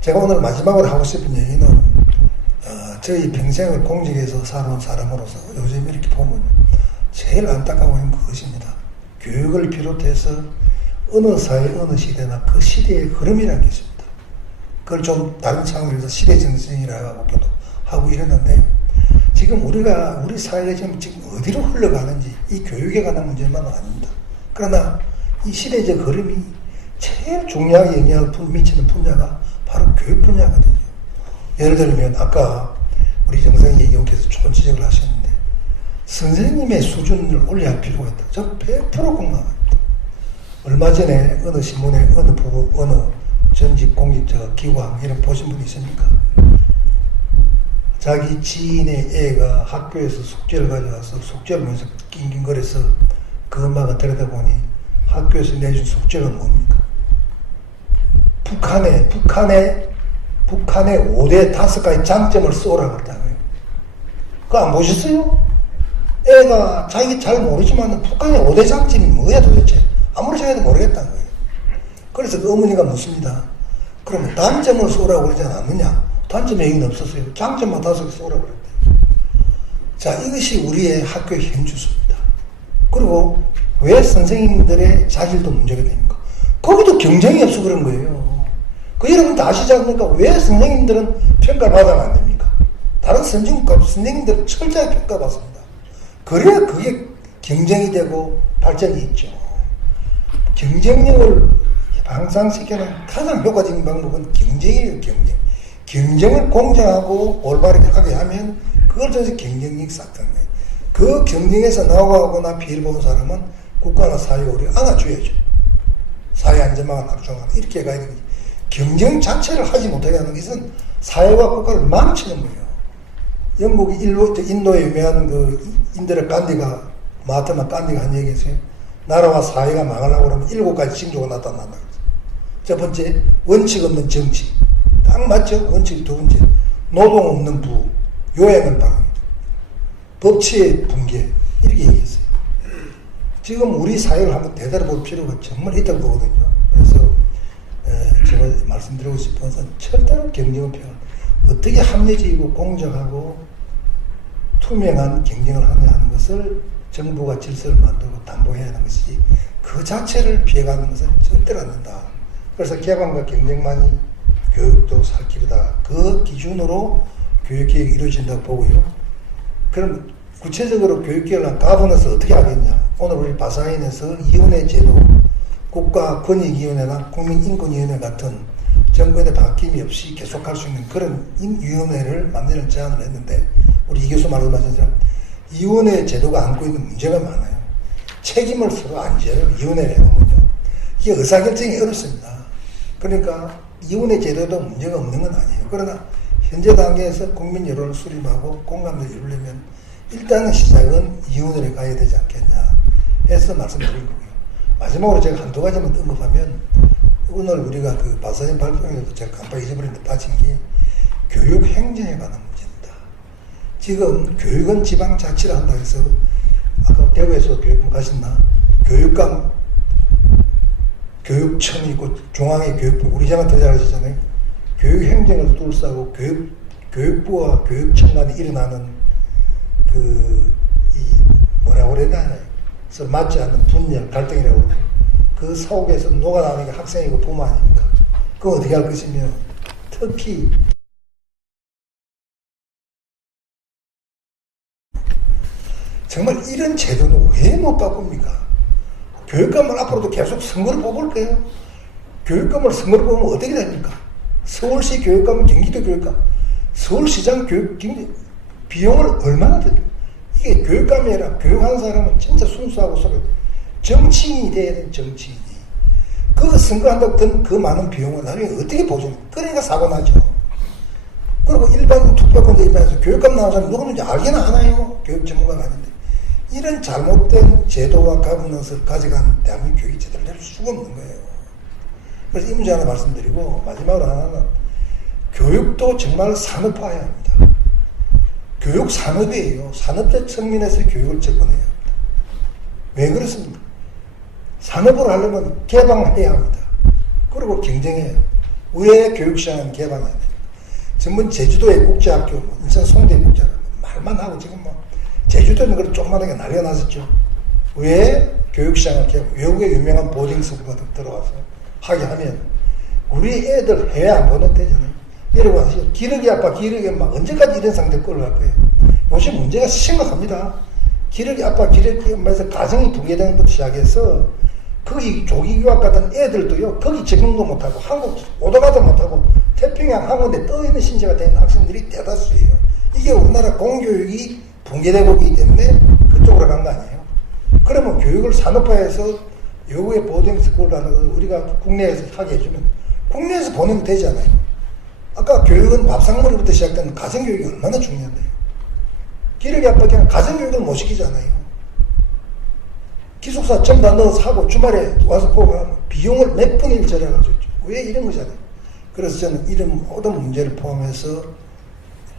제가 오늘 마지막으로 하고 싶은 얘기는 저희 평생을 공직에서 살아온 사람으로서 요즘 이렇게 보면 제일 안타까운 건 그것입니다. 교육을 비롯해서 어느 사회 어느 시대나 그 시대의 흐름이라는 게 있습니다. 그걸 좀 다른 차원에서 시대정신이라고 하고 이랬는데 지금 우리 사회가 지금 어디로 흘러가는지 이 교육에 관한 문제만은 아닙니다. 그러나 이 시대적 흐름이 제일 중요하게 영향을 미치는 분야가 바로 교육 분야거든요. 예를 들면 아까 우리 정상희 얘기원께서 좋은 지적을 하셨는데 선생님의 수준을 올려야 할 필요가 있다. 저 100% 공감합니다. 얼마 전에 어느 신문에 어느 전직 공직자 기관 이런 보신 분 있습니까? 자기 지인의 애가 학교에서 숙제를 가져와서 숙제를 보면서 낑낑거려서 그 엄마가 들여다보니 학교에서 내준 숙제가 뭡니까? 북한의 5대 5가지 장점을 써오라고 했다고요. 그거 안 보셨어요? 애가 자기 잘 모르지만 북한의 5대 장점이 뭐야 도대체? 아무리 생각해도 모르겠다는 거예요. 그래서 그 어머니가 묻습니다. 그러면 단점을 써오라고 그러지 않았느냐? 단점 얘기는 없었어요. 장점만 5개 써오라고 그랬대요. 자, 이것이 우리의 학교의 현주소입니다. 그리고 왜 선생님들의 자질도 문제가 됩니까? 거기도 경쟁이 없어 그런 거예요. 그 여러분 다 아시지 않습니까? 왜 선생님들은 평가를 받으면 안 됩니까? 다른 선진국가 선생님들은 철저하게 평가받습니다. 그래야 그게 경쟁이 되고 발전이 있죠. 경쟁력을 향상시키는 가장 효과적인 방법은 경쟁이에요. 경쟁을 공정하고 올바르게 하면 그걸 통해서 경쟁력이 싹트는 거예요. 그 경쟁에서 나오거나 피해를 보는 사람은 국가나 사회가 우리가 안아줘야죠. 사회 안전망을 확충하는 이렇게 가야 되는 거죠. 경쟁 자체를 하지 못하게 하는 것은 사회와 국가를 망치는 거예요. 영국이 인도에 유명한 그 인디라 간디가 마하트마 간디가 한 얘기 있어요. 나라와 사회가 망하려고 하면 7가지 징조가 나타난다. 첫 번째, 원칙 없는 정치. 딱 맞죠? 원칙. 두 번째, 노동 없는 부부, 요양을 방해합니다. 법치의 붕괴. 이렇게 얘기했어요. 지금 우리 사회를 한번 되돌아볼 필요가 정말 있다고 보거든요. 그래서 제가 말씀드리고 싶은 것은 절대로 경쟁을 필요 어떻게 합리적이고 공정하고 투명한 경쟁을 하는 것을 정부가 질서를 만들고 담보해야 하는 것이지 그 자체를 피해가는 것은 절대로 안 된다. 그래서 개방과 경쟁만이 교육도 살 길이다. 그 기준으로 교육개혁이 이루어진다고 보고요. 그럼 구체적으로 교육개혁을 가버넌스 어떻게 하겠냐. 오늘 우리 바사인에서 이혼의 제도, 국가권익위원회나 국민인권위원회 같은 정권의 바뀜이 없이 계속할 수 있는 그런 위원회를 만드는 제안을 했는데 우리 이 교수 말씀하신 것처럼 이혼의 제도가 안고 있는 문제가 많아요. 책임을 서로 안 져요. 이혼회를 해놓으면요. 이게 의사결정이 어렵습니다. 그러니까 이혼의 제도도 문제가 없는 건 아니에요. 그러나 현재 단계에서 국민 여론을 수립하고 공감을 이루려면 일단은 시작은 이혼회를 가야 되지 않겠냐 해서 말씀드린 거고요. 마지막으로 제가 한두 가지만 언급하면 오늘 우리가 그 바사인 발표에도 제가 깜빡 잊어버렸는데 빠진 게 교육 행정에 관한 문제입니다. 지금 교육은 지방자치를 한다고 해서 아까 대구에서 교육감 가셨나? 교육청이 있고 중앙의 교육부, 우리 장관 더 잘하시잖아요. 교육행정을 둘러싸고 교육부와 교육청 간에 일어나는 뭐라고 그래야 되나요? 그래서 맞지 않는 분열, 갈등이라고 그러나요? 그 사옥에서 녹아나오는 게 학생이고 부모 아닙니까? 그거 어떻게 할 것이며, 특히 정말 이런 제도는 왜 못 바꿉니까? 교육감을 앞으로도 계속 선거를 뽑을까요? 교육감을 선거를 뽑으면 어떻게 됩니까? 서울시 교육감, 경기도 교육감, 서울시장 비용을 얼마나 듭니까? 이게 교육감이 아니라 교육하는 사람은 진짜 순수하고 소리 정치인이 돼야 되는 정치인이 그거 선거한다고 든 그 많은 비용을 나중에 어떻게 보존해? 그러니까 사고 나죠. 그리고 일반 투표권자 입장에서 교육감 나온 사람이 누구든지 알기는 하나요? 교육 전문가가 아닌데 이런 잘못된 제도와 가버넌스를 가져간 대한민국 교육이 제대로 될 수가 없는 거예요. 그래서 이 문제 하나 말씀드리고 마지막으로 하나는 교육도 정말 산업화해야 합니다. 교육 산업이에요. 산업적 측면에서 교육을 접근해야 합니다. 왜 그렇습니까? 산업을 하려면 개방해야 합니다. 그리고 경쟁해야 합니다. 왜 교육시장은 개방해야 됩니까? 전문 제주도의 국제학교, 인천 송대 국제학교 말만 하고 지금 제주도는 그런 조그마하게 난리가 났었죠. 왜 교육시장을 개방? 외국의 유명한 보딩스쿨 같은 들어와서 하게 하면 우리 애들 해외 안 보내도 되잖아요. 여러분 아시죠? 기러기 아빠 기러기 엄마 언제까지 이런 상태 끌어갈 거예요? 요즘 문제가 심각합니다. 기러기 아빠 기러기 엄마에서 가정이 붕괴되는 것부터 시작해서 거기 조기교학 같은 애들도요 거기 적응도 못하고 한국 오도가도 못하고 태평양 항구에 떠있는 신세가 된 학생들이 대다수예요. 이게 우리나라 공교육이 붕괴되고 있기 때문에 그쪽으로 간 거 아니에요. 그러면 교육을 산업화해서 외국의 보딩스쿨이라는 걸 우리가 국내에서 하게 해주면 국내에서 보내면 되잖아요. 아까 교육은 밥상머리부터 시작된 가정교육이 얼마나 중요한데요. 기러기 아빠한테는 가정교육을 못 시키잖아요. 기숙사 전부 다 넣어서 하고 주말에 와서 보고 하면 비용을 몇 분의 1 절약할 수 있죠. 왜 이런 거잖아요. 그래서 저는 이런 모든 문제를 포함해서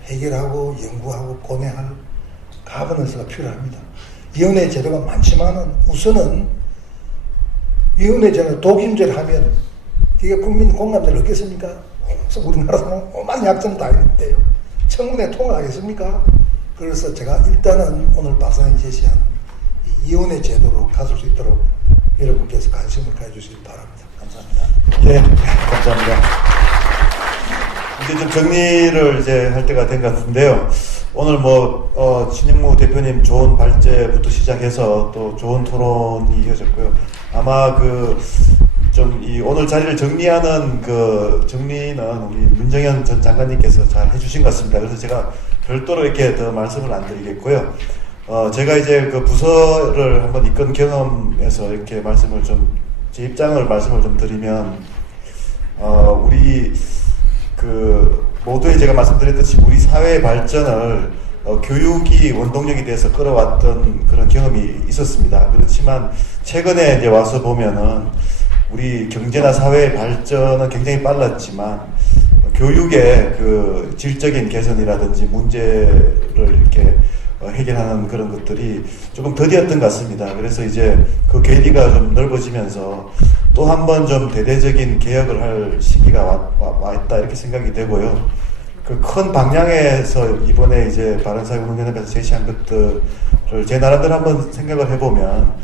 해결하고 연구하고 고뇌할 가버넌스가 필요합니다. 위원회 제도가 많지만은 우선은 위원회 제도 독임제를 하면 이게 국민 공감대를 얻겠습니까? 그래서 우리나라 사람은 오만 약점 다 있는데요. 청문회 통과하겠습니까? 그래서 제가 일단은 오늘 박사님 제시한 이 위원회 제도로 가질 수 있도록 여러분께서 관심을 가져주시기 바랍니다. 감사합니다. 네, 감사합니다. 이제 좀 정리를 이제 할 때가 된 것 같은데요. 오늘 신영무 대표님 좋은 발제부터 시작해서 또 좋은 토론이 이어졌고요. 아마 오늘 자리를 정리하는 정리는 우리 윤정현 전 장관님께서 잘 해주신 것 같습니다. 그래서 제가 별도로 이렇게 더 말씀을 안 드리겠고요. 제가 이제 부서를 한번 이끈 경험에서 이렇게 제 입장을 말씀을 좀 드리면, 우리 모두에 제가 말씀드렸듯이 우리 사회의 발전을 교육이 원동력이 돼서 끌어왔던 그런 경험이 있었습니다. 그렇지만 최근에 이제 와서 보면은 우리 경제나 사회의 발전은 굉장히 빨랐지만 교육의 질적인 개선이라든지 문제를 이렇게 해결하는 그런 것들이 조금 더디었던 것 같습니다. 그래서 이제 그 괴리가 좀 넓어지면서 또 한 번 좀 대대적인 개혁을 할 시기가 와 있다 이렇게 생각이 되고요. 그 큰 방향에서 이번에 이제 바른사회운동연합에서 제시한 것들을 제 나름대로 한번 생각을 해보면,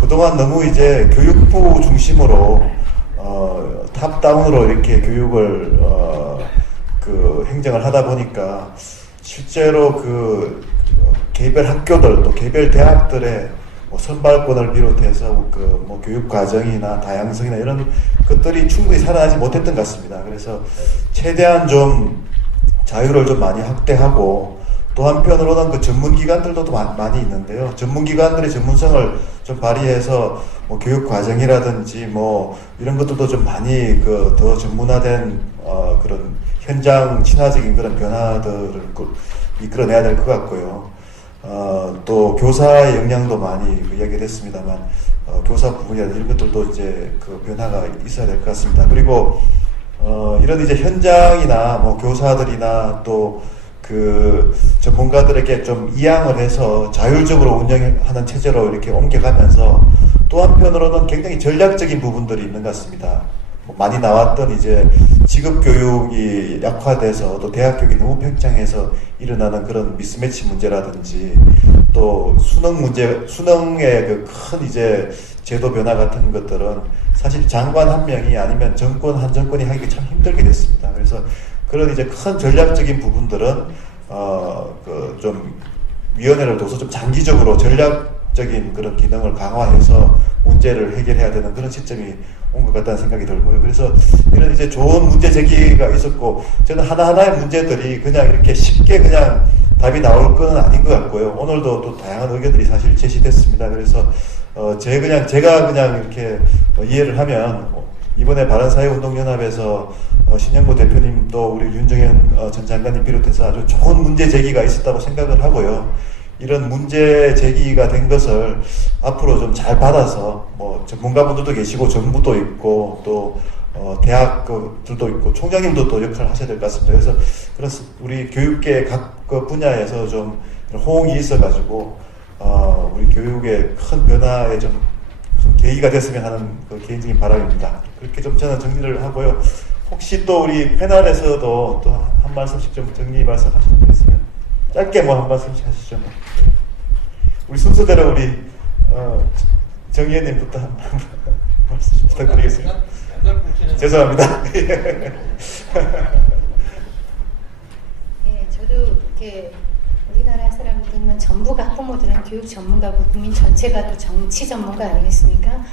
그동안 너무 이제 교육부 중심으로 탑다운으로 이렇게 교육을 행정을 하다 보니까 실제로 개별 학교들 또 개별 대학들의 선발권을 비롯해서 교육 과정이나 다양성이나 이런 것들이 충분히 살아나지 못했던 것 같습니다. 그래서 최대한 좀 자유를 좀 많이 확대하고, 또 한편으로는 전문기관들도 많이 있는데요. 전문기관들의 전문성을 좀 발휘해서 교육 과정이라든지 이런 것들도 좀 많이 더 전문화된 그런 현장 친화적인 그런 변화들을 이끌어내야 될 것 같고요. 또 교사의 역량도 많이 이야기를 했습니다만, 교사 부분이라든지 이런 것들도 이제 변화가 있어야 될 것 같습니다. 그리고 이런 이제 현장이나 교사들이나 또 전문가들에게 좀 이양을 해서 자율적으로 운영하는 체제로 이렇게 옮겨가면서, 또 한편으로는 굉장히 전략적인 부분들이 있는 것 같습니다. 많이 나왔던 이제 직업교육이 약화돼서 또 대학교육이 너무 팽창해서 일어나는 그런 미스매치 문제라든지, 또 수능의 큰 이제 제도 변화 같은 것들은 사실 장관 한 명이 아니면 한 정권이 하기가 참 힘들게 됐습니다. 그래서 그런 이제 큰 전략적인 부분들은 좀 위원회를 둬서 좀 장기적으로 전략적인 그런 기능을 강화해서 문제를 해결해야 되는 그런 시점이 온 것 같다는 생각이 들고요. 그래서 이런 이제 좋은 문제 제기가 있었고, 저는 하나하나의 문제들이 그냥 이렇게 쉽게 그냥 답이 나올 건 아닌 것 같고요. 오늘도 또 다양한 의견들이 사실 제시됐습니다. 그래서 제가 그냥 이렇게 이해를 하면, 이번에 바른사회운동연합에서 신영무 대표님도 우리 윤정현 전 장관님 비롯해서 아주 좋은 문제 제기가 있었다고 생각을 하고요. 이런 문제 제기가 된 것을 앞으로 좀 잘 받아서 전문가분들도 계시고 정부도 있고 또 대학들도 있고 총장님도 또 역할을 하셔야 될 것 같습니다. 그래서 우리 교육계 각 분야에서 좀 호응이 있어가지고 우리 교육의 큰 변화에 좀 큰 계기가 됐으면 하는 개인적인 바람입니다. 그렇게 좀 저는 정리를 하고요. 혹시 또 우리 패널에서도 또 한 말씀씩 좀 정리 말씀하실 분 있으면 짧게 한 말씀씩 하시죠. 우리 순서대로 우리 정 의원님부터 한 말씀 부탁드리겠습니다. 죄송합니다. 네, 저도 이렇게 우리나라 사람들은 전부가 학부모들은 교육 전문가고 국민 전체가 또 정치 전문가 아니겠습니까?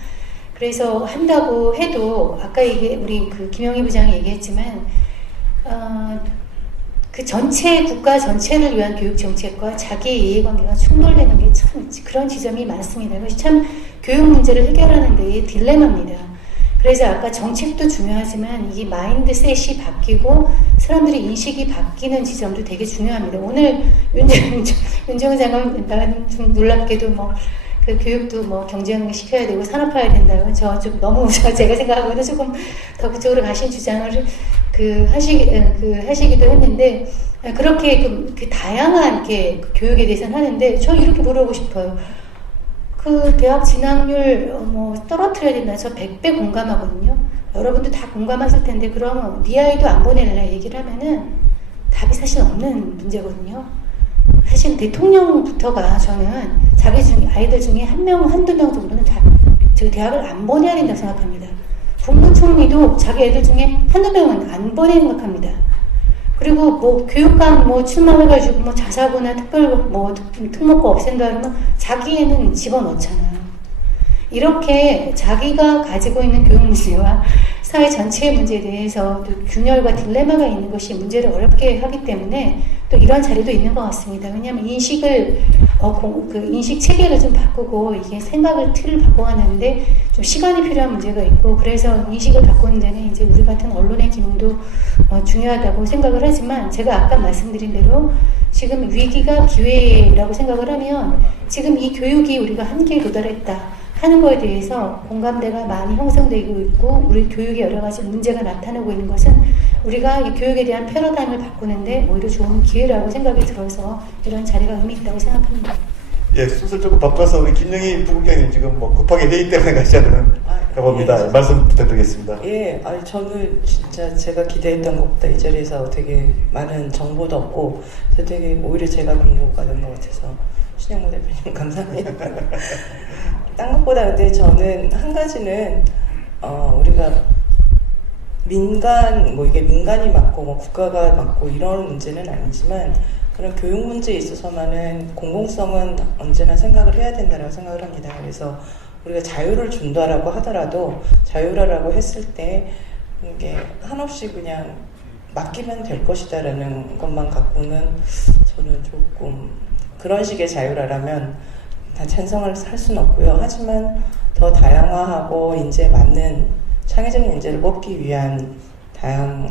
그래서 한다고 해도 아까 우리 김영희 부장이 얘기했지만 국가 전체를 위한 교육 정책과 자기의 이해관계가 충돌되는 게 참 그런 지점이 많습니다. 그래서 참 교육 문제를 해결하는 데의 딜레마입니다. 그래서 아까 정책도 중요하지만 이 마인드셋이 바뀌고 사람들의 인식이 바뀌는 지점도 되게 중요합니다. 오늘 윤정은 장관 좀 놀랍게도 교육도 경쟁 시켜야 되고 산업화해야 된다고 좀 너무 제가 생각하고는 조금 더 그쪽으로 가신 주장을 하시기도 했는데, 그렇게 다양한 교육에 대해서는 하는데, 저 이렇게 물어보고 싶어요. 대학 진학률 떨어뜨려야 된다. 저 100배 공감하거든요. 여러분도 다 공감하실 텐데, 그럼 네 아이도 안 보낼래 얘기를 하면은 답이 사실 없는 문제거든요. 사실 대통령부터가 저는 자기 아이들 중에 한두 명 정도는 저 대학을 안 보내야 된다고 생각합니다. 국무총리도 자기 애들 중에 한두 명은 안 보내는 생각합니다. 그리고 뭐 교육감 뭐 출마해가지고 뭐 자사고나 특목고 없앤다 그러면 자기애는 집어넣잖아요. 이렇게 자기가 가지고 있는 교육 문제와 사회 전체의 문제에 대해서 또 균열과 딜레마가 있는 것이 문제를 어렵게 하기 때문에 또 이런 자리도 있는 것 같습니다. 왜냐하면 인식을 인식 체계를 좀 바꾸고 이게 생각을 틀을 바꿔가는데 좀 시간이 필요한 문제가 있고, 그래서 인식을 바꾸는 데는 이제 우리 같은 언론의 기능도 중요하다고 생각을 하지만, 제가 아까 말씀드린 대로 지금 위기가 기회라고 생각을 하면 지금 이 교육이 우리가 한계에 도달했다 하는 거에 대해서 공감대가 많이 형성되고 있고, 우리 교육에 여러 가지 문제가 나타나고 있는 것은 우리가 이 교육에 대한 패러다임을 바꾸는데 오히려 좋은 기회라고 생각이 들어서 이런 자리가 의미 있다고 생각합니다. 예, 순서를 조금 바꿔서 우리 김영희 부국장님 지금 뭐 급하게 회의 때문에 가셔야 되는 봅니다. 말씀 부탁드리겠습니다. 예, 저는 진짜 제가 기대했던 것보다 이 자리에서 되게 많은 정보도 얻고, 되게 오히려 제가 공부가 된 것 같아서 신영모 대표님 감사합니다. 딴 것보다 근데 저는 한 가지는 우리가 이게 민간이 맡고 뭐 국가가 맡고 이런 문제는 아니지만, 그런 교육 문제에 있어서만은 공공성은 언제나 생각을 해야 된다고 생각을 합니다. 그래서 우리가 자유를 준다라고 하더라도 자유라고 했을 때 이게 한없이 그냥 맡기면 될 것이다라는 것만 갖고는 저는 조금, 그런 식의 자유라면 다 찬성을 할 수는 없고요. 하지만 더 다양화하고 인재에 맞는 창의적인 인재를 뽑기 위한 다양한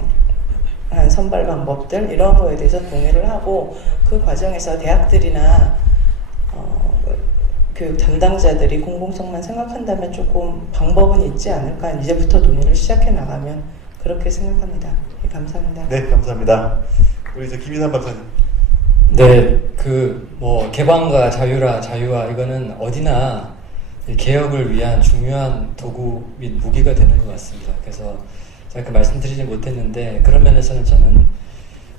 선발 방법들, 이런 거에 대해서 동의를 하고, 그 과정에서 대학들이나 교육 담당자들이 공공성만 생각한다면 조금 방법은 있지 않을까, 이제부터 논의를 시작해 나가면 그렇게 생각합니다. 네, 감사합니다. 네, 감사합니다. 우리 김인환 박사님. 네, 개방과 자유와 이거는 어디나 개혁을 위한 중요한 도구 및 무기가 되는 것 같습니다. 그래서 제가 말씀드리지 못했는데, 그런 면에서는 저는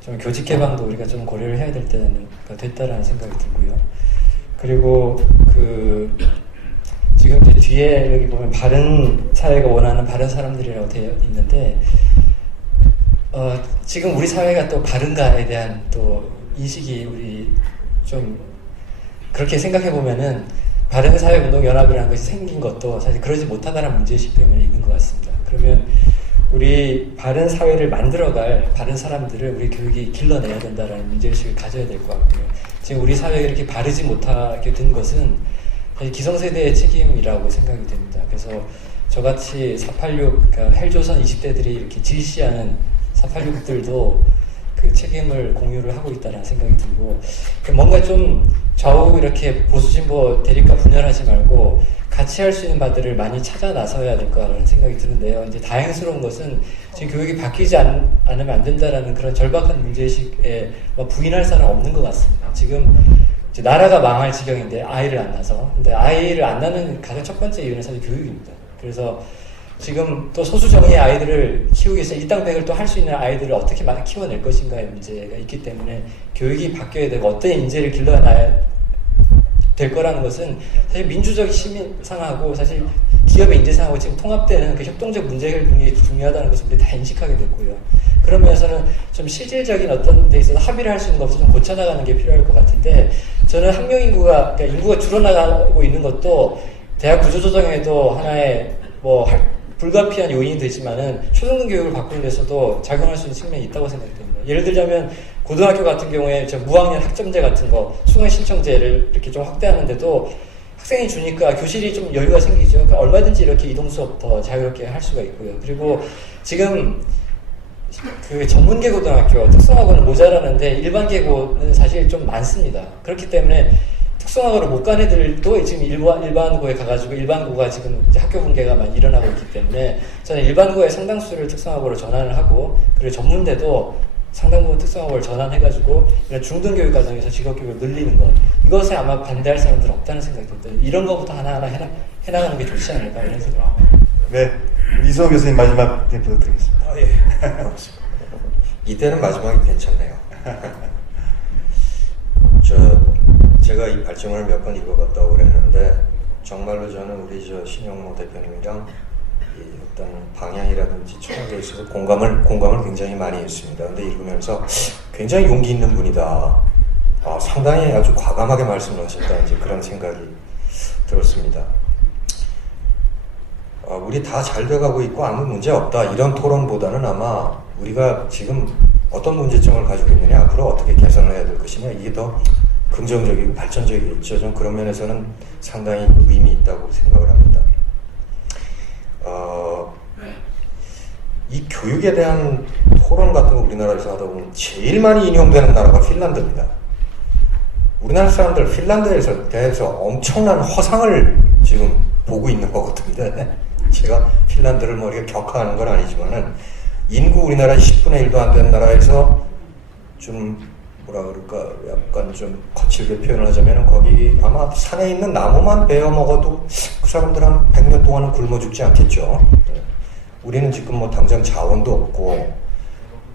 좀 교직 개방도 우리가 좀 고려를 해야 될 때가 됐다라는 생각이 들고요. 그리고 지금 뒤에 여기 보면 바른 사회가 원하는 바른 사람들이라고 되어 있는데, 지금 우리 사회가 또 바른가에 대한 또 인식이 우리 좀 그렇게 생각해 보면은 바른사회운동연합이라는 것이 생긴 것도 사실 그러지 못하다는 문제의식 때문에 있는 것 같습니다. 그러면 우리 바른 사회를 만들어갈 바른 사람들을 우리 교육이 길러내야 된다는 문제의식을 가져야 될 것 같고요. 지금 우리 사회가 이렇게 바르지 못하게 된 것은 사실 기성세대의 책임이라고 생각이 됩니다. 그래서 저같이 486, 그러니까 헬조선 20대들이 이렇게 질시하는 486들도 그 책임을 공유를 하고 있다는 생각이 들고, 뭔가 좀 좌우 이렇게 보수 진보 대립과 분열하지 말고 같이 할 수 있는 바들을 많이 찾아 나서야 될 거라는 생각이 드는데요. 이제 다행스러운 것은 지금 교육이 바뀌지 않으면 안 된다라는 그런 절박한 문제의식에 부인할 사람 없는 것 같습니다. 지금 이제 나라가 망할 지경인데 아이를 안 낳아서, 근데 아이를 안 낳는 가장 첫 번째 이유는 사실 교육입니다. 그래서 지금 또 소수 정예의 아이들을 키우기 위해서 일당백을 또 할 수 있는 아이들을 어떻게 키워낼 것인가의 문제가 있기 때문에 교육이 바뀌어야 되고 어떤 인재를 길러놔야 될 거라는 것은 사실 민주적 시민상하고 사실 기업의 인재상하고 지금 통합되는 그 협동적 문제 해결 등이 중요하다는 것을 우리 다 인식하게 됐고요. 그런 면에서는 좀 실질적인 어떤 데 있어서 합의를 할 수 있는 것을 좀 고쳐나가는 게 필요할 것 같은데, 저는 학령 인구가, 그러니까 인구가 줄어나가고 있는 것도 대학 구조조정에도 하나의 불가피한 요인이 되지만은 초등등 교육을 바꾸는 데서도 작용할 수 있는 측면이 있다고 생각됩니다. 예를 들자면 고등학교 같은 경우에 무학년 학점제 같은 거, 수강 신청제를 이렇게 좀 확대하는데도 학생이 주니까 교실이 좀 여유가 생기죠. 그러니까 얼마든지 이렇게 이동 수업 더 자유롭게 할 수가 있고요. 그리고 지금 그 전문계 고등학교, 특성화고는 모자라는데 일반 계고는 사실 좀 많습니다. 그렇기 때문에 특성화고를 못 간 애들도 지금 일반고에 가가지고 일반고가 지금 이제 학교 붕괴가 많이 일어나고 있기 때문에 저는 일반고의 상당수를 특성화고로 전환을 하고, 그리고 전문대도 상당 부분 특성화고를 전환해가지고 이런 중등교육 과정에서 직업교육을 늘리는 것, 이것에 아마 반대할 사람들 없다는 생각이 듭니다. 이런 것부터 하나하나 해나가는 게 좋지 않을까 이런 생각을 합니다. 네, 이수호 교수님 마지막 대표 부탁드리겠습니다. 예. 이때는 마지막이 괜찮네요. 제가 이 발정을 몇 번 읽어봤다고 그랬는데, 정말로 저는 우리 신영모 대표님이랑 이 어떤 방향이라든지 철학에 있어서 공감을 굉장히 많이 했습니다. 근데 읽으면서 굉장히 용기 있는 분이다. 상당히 아주 과감하게 말씀을 하셨다. 이제 그런 생각이 들었습니다. 우리 다 잘 돼가고 있고 아무 문제 없다. 이런 토론보다는 아마 우리가 지금 어떤 문제점을 가지고 있느냐, 앞으로 어떻게 개선을 해야 될 것이냐, 이게 더 긍정적이고 발전적이겠죠. 좀 그런 면에서는 상당히 의미 있다고 생각을 합니다. 이 교육에 대한 토론 같은 거 우리나라에서 하다 보면 제일 많이 인용되는 나라가 핀란드입니다. 우리나라 사람들 핀란드에서 대해서 엄청난 허상을 지금 보고 있는 거거든요. 제가 핀란드를 뭐 이렇게 격하하는 건 아니지만은 인구 우리나라 10분의 1도 안 되는 나라에서 좀 뭐라 그럴까 약간 좀 거칠게 표현을 하자면은 거기 아마 산에 있는 나무만 베어 먹어도 그 사람들 한 100년 동안은 굶어 죽지 않겠죠. 우리는 지금 뭐 당장 자원도 없고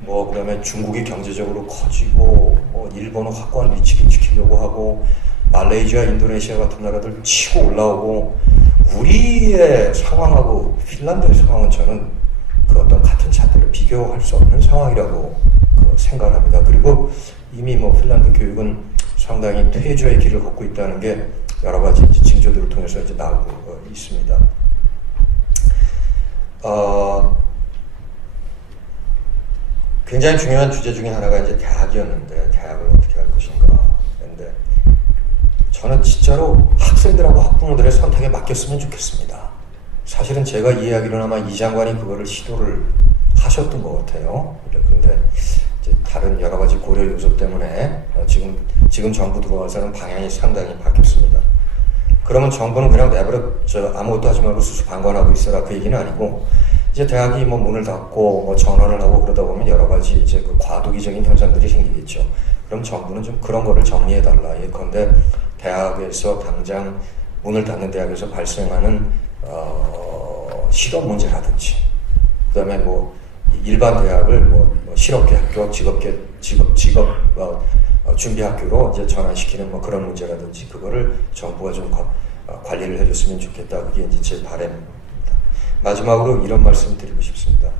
뭐 그다음에 중국이 경제적으로 커지고 뭐 일본은 확고한 위치를 지키려고 하고 말레이시아, 인도네시아 같은 나라들 치고 올라오고 우리의 상황하고 핀란드의 상황은 저는 그 어떤 같은 차들을 비교할 수 없는 상황이라고 생각을 합니다. 그리고 이미 뭐 핀란드 교육은 상당히 퇴조의 길을 걷고 있다는 게 여러 가지 징조들을 통해서 이제 나오고 있습니다. 굉장히 중요한 주제 중에 하나가 이제 대학이었는데 대학을 어떻게 할 것인가. 그런데 저는 진짜로 학생들하고 학부모들의 선택에 맡겼으면 좋겠습니다. 사실은 제가 이해하기로는 아마 이 장관이 그거를 시도를 하셨던 것 같아요. 그런데 이제 다른 여러 가지 고려 요소 때문에 지금 정부 들어와서는 방향이 상당히 바뀌었습니다. 그러면 정부는 그냥 내버려 아무것도 하지 말고 수수방관하고 있어라 그 얘기는 아니고 이제 대학이 뭐 문을 닫고 뭐 전원을 하고 그러다 보면 여러 가지 이제 그 과도기적인 현상들이 생기겠죠. 그럼 정부는 좀 그런 거를 정리해달라. 예컨대 대학에서 당장 문을 닫는 대학에서 발생하는 실업 문제라든지 그다음에 뭐 일반 대학을 뭐 실업계학교, 직업 준비학교로 이제 전환시키는 뭐 그런 문제라든지 그거를 정부가 좀 관리를 해줬으면 좋겠다. 그게 이제 제 바람입니다. 마지막으로 이런 말씀 드리고 싶습니다.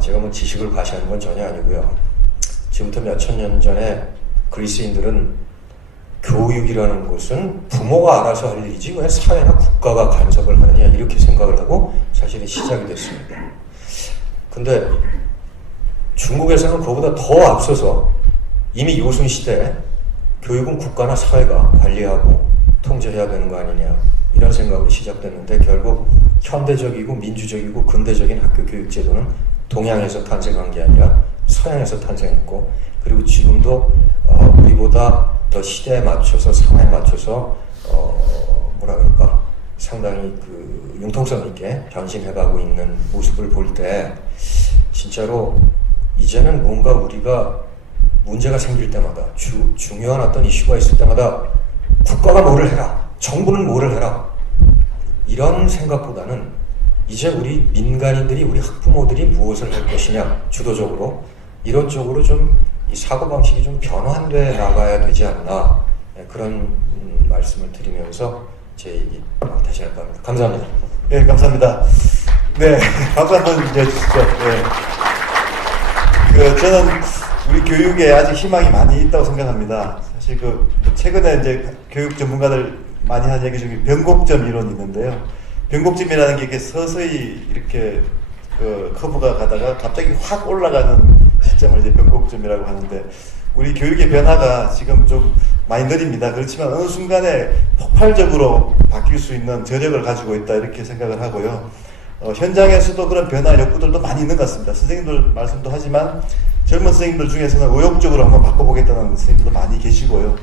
제가 뭐 지식을 과시하는 건 전혀 아니고요. 지금부터 몇천 년 전에 그리스인들은 교육이라는 것은 부모가 알아서 할 일이지 왜 사회나 국가가 간섭을 하느냐 이렇게 생각을 하고 사실은 시작이 됐습니다. 근데 중국에서는 그거보다 더 앞서서 이미 요순 시대에 교육은 국가나 사회가 관리하고 통제해야 되는 거 아니냐 이런 생각으로 시작됐는데 결국 현대적이고 민주적이고 근대적인 학교 교육 제도는 동양에서 탄생한 게 아니라 서양에서 탄생했고 그리고 지금도 우리보다 더 시대에 맞춰서 상황에 맞춰서 뭐라 그럴까 상당히 그 융통성 있게 변신해가고 있는 모습을 볼 때 진짜로 이제는 뭔가 우리가 문제가 생길 때마다 중요한 어떤 이슈가 있을 때마다 국가가 뭐를 해라 정부는 뭐를 해라 이런 생각보다는 이제 우리 민간인들이 우리 학부모들이 무엇을 할 것이냐 주도적으로 이런 쪽으로 좀 이 사고방식이 좀 변환돼 나가야 되지 않나 그런 말씀을 드리면서 제 얘기 다시 할까 합니다. 감사합니다. 네, 감사합니다. 네, 박수 한번 이제 주시죠. 네. 저는 우리 교육에 아직 희망이 많이 있다고 생각합니다. 사실 최근에 이제 교육 전문가들 많이 하는 얘기 중에 변곡점 이론이 있는데요. 변곡점이라는 게 이렇게 서서히 이렇게 커브가 가다가 갑자기 확 올라가는 시점을 이제 변곡점이라고 하는데 우리 교육의 변화가 지금 좀 많이 느립니다. 그렇지만 어느 순간에 폭발적으로 바뀔 수 있는 저력을 가지고 있다 이렇게 생각을 하고요. 현장에서도 그런 변화 욕구들도 많이 있는 것 같습니다. 선생님들 말씀도 하지만 젊은 선생님들 중에서는 의욕적으로 한번 바꿔보겠다는 선생님들도 많이 계시고요.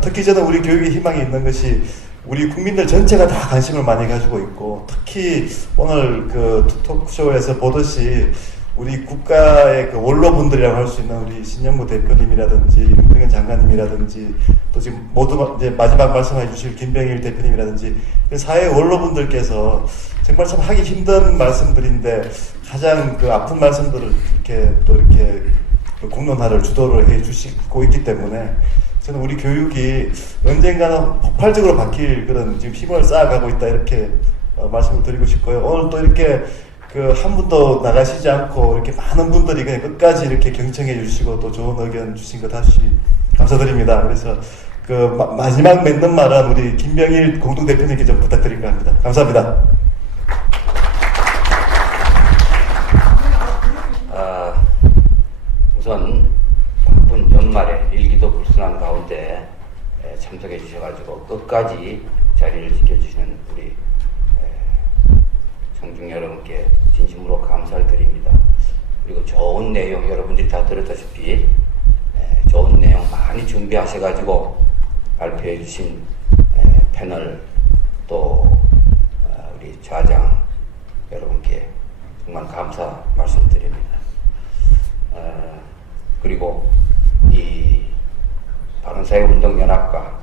특히 저는 우리 교육에 희망이 있는 것이 우리 국민들 전체가 다 관심을 많이 가지고 있고 특히 오늘 그 토크쇼에서 보듯이 우리 국가의 그 원로분들이라고 할 수 있는 우리 신영무 대표님이라든지 윤석열 장관님이라든지 또 지금 모두 이제 마지막 말씀해 주실 김병일 대표님이라든지 사회 원로분들께서 정말 참 하기 힘든 말씀들인데 가장 그 아픈 말씀들을 이렇게 공론화를 주도를 해 주시고 있기 때문에 저는 우리 교육이 언젠가는 폭발적으로 바뀔 그런 지금 힘을 쌓아가고 있다 이렇게 말씀을 드리고 싶고요. 오늘 또 이렇게 한 분도 나가시지 않고 이렇게 많은 분들이 그냥 끝까지 이렇게 경청해 주시고 또 좋은 의견 주신 거 다시 감사드립니다. 그래서 마지막 맺는 말은 우리 김병일 공동대표님께 좀 부탁드릴까 합니다. 감사합니다. 우선 바쁜 연말에 일기도 불순한 가운데 참석해 주셔가지고 끝까지 자리를 지켜주시는 우리 청중 여러분께 진심으로 감사를 드립니다. 그리고 좋은 내용 여러분들이 다 들었다시피 좋은 내용 많이 준비하셔가지고 발표해 주신 패널 또 우리 좌장 여러분께 정말 감사 말씀드립니다. 그리고 이 바른사회운동연합과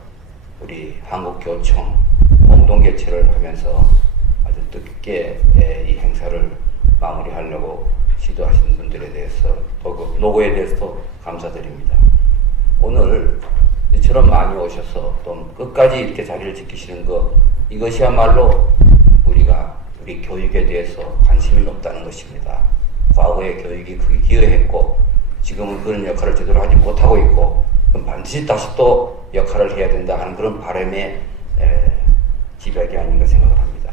우리 한국교총 공동개최를 하면서 아주 뜻깊게 이 행사를 마무리하려고 시도하시는 분들에 대해서 또 그 노고에 대해서도 감사드립니다. 오늘 이처럼 많이 오셔서 또 끝까지 이렇게 자리를 지키시는 것, 이것이야말로 우리 교육에 대해서 관심이 높다는 것입니다. 과거에 교육이 크게 기여했고 지금은 그런 역할을 제대로 하지 못하고 있고 그럼 반드시 다시 또 역할을 해야 된다 하는 그런 바람의 지백이 아닌가 생각을 합니다.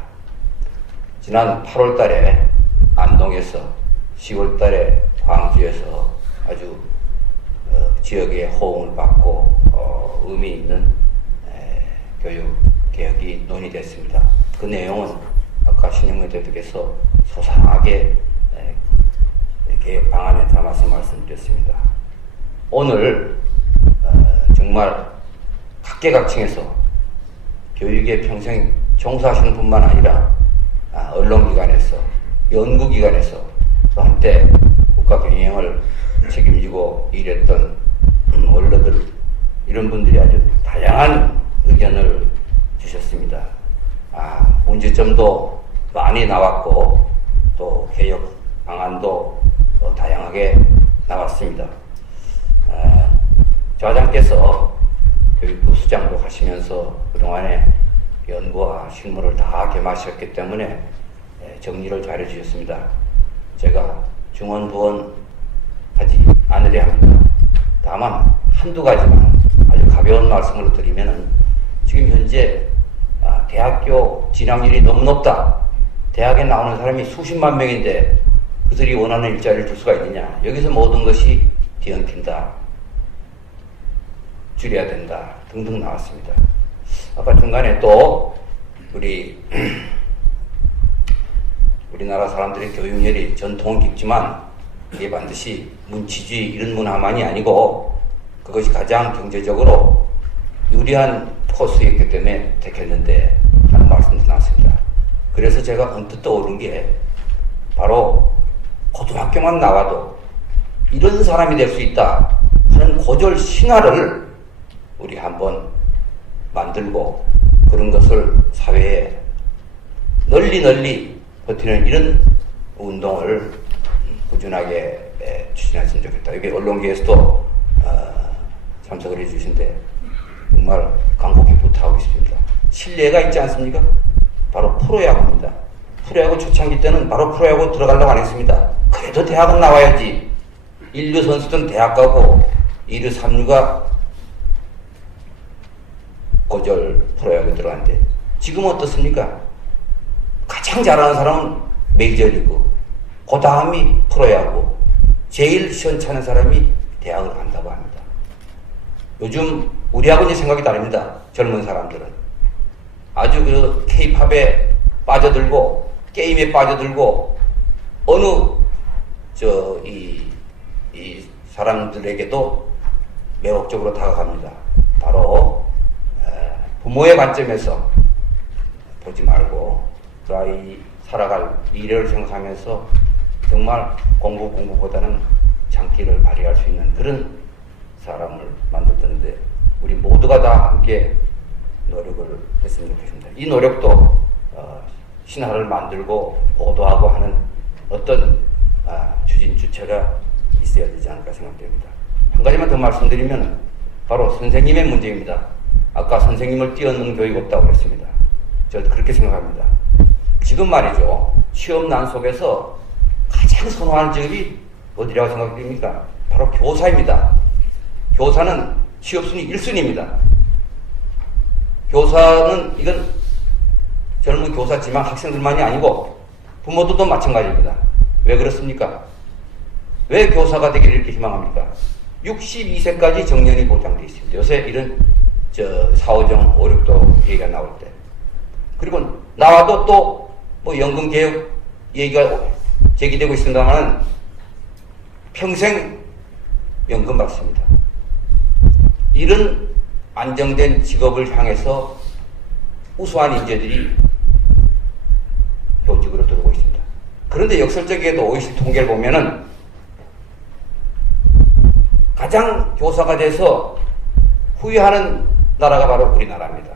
지난 8월 달에 안동에서 10월 달에 광주에서 아주 지역의 호응을 받고 의미 있는 교육 개혁이 논의됐습니다. 그 내용은 아까 신영래 대표께서 소상하게 개혁 방안에 담아서 말씀드렸습니다. 오늘 정말 각계각층에서 교육에 평생 종사하시는 분만 아니라 언론기관에서 연구기관에서 또 한때 국가 경영을 책임지고 일했던 원로들 이런 분들이 아주 다양한 의견을 주셨습니다. 문제점도 많이 나왔고 또 개혁 방안도 다양하게 나왔습니다. 좌장께서 교육부 수장도 하시면서 그동안에 연구와 실무를 다 겸하셨기 때문에 정리를 잘 해주셨습니다. 제가 중언부언 하지 않으려 합니다. 다만 한두 가지만 아주 가벼운 말씀으로 드리면은 지금 현재 대학교 진학률이 너무 높다. 대학에 나오는 사람이 수십만 명인데 그들이 원하는 일자리를 줄 수가 있느냐. 여기서 모든 것이 뒤엉킨다. 줄여야 된다. 등등 나왔습니다. 아까 중간에 또 우리나라 사람들의 교육열이 전통은 깊지만 이게 반드시 문치주의 이런 문화만이 아니고 그것이 가장 경제적으로 유리한 코스였기 때문에 택했는데 하는 말씀도 나왔습니다. 그래서 제가 언뜻 떠오른 게 바로 고등학교만 나와도 이런 사람이 될 수 있다 하는 고졸 신화를 우리 한번 만들고 그런 것을 사회에 널리 버티는 이런 운동을 꾸준하게 추진했으면 좋겠다. 여기 언론계에서도 참석을 해주신데 정말 간곡히 부탁하고 싶습니다. 신뢰가 있지 않습니까? 바로 프로야구입니다. 프로야구 초창기 때는 바로 프로야구 들어가려고 안 했습니다. 그래도 대학은 나와야지. 1류 선수들은 대학 가고 2류, 3류가 고졸 프로야구 들어갔는데 지금은 어떻습니까? 가장 잘하는 사람은 메이저리그, 그 다음이 프로야구, 제일 시원찮은 사람이 대학을 간다고 합니다. 요즘 우리하고는 생각이 다릅니다. 젊은 사람들은 아주 그 K-팝에 빠져들고 게임에 빠져들고 어느 이 사람들에게도 매혹적으로 다가갑니다. 바로 부모의 관점에서 보지 말고 그 아이 살아갈 미래를 생각하면서 정말 공부보다는 장기를 발휘할 수 있는 그런 사람을 만들었는데 우리 모두가 다 함께 노력을 했으면 좋겠습니다. 이 노력도 신화를 만들고 보도하고 하는 어떤 추진 주체가 있어야 되지 않을까 생각됩니다. 한 가지만 더 말씀드리면 바로 선생님의 문제입니다. 아까 선생님을 뛰어넘는 교육 없다고 그랬습니다. 저도 그렇게 생각합니다. 지금 말이죠. 취업난 속에서 가장 선호하는 직업이 어디라고 생각됩니까? 바로 교사입니다. 교사는 취업순위 1순위입니다. 교사는 이건 젊은 교사지만 학생들만이 아니고 부모들도 마찬가지입니다. 왜 그렇습니까? 왜 교사가 되기를 이렇게 희망합니까? 62세까지 정년이 보장되어 있습니다. 요새 이런 사오정 5.6도 얘기가 나올 때. 그리고 나와도 또 뭐 연금개혁 얘기가 제기되고 있습니다만 평생 연금 받습니다. 이런 안정된 직업을 향해서 우수한 인재들이 교직으로 들어오고 있습니다. 그런데 역설적이게도 OECD 통계를 보면은 가장 교사가 돼서 후회하는 나라가 바로 우리나라입니다.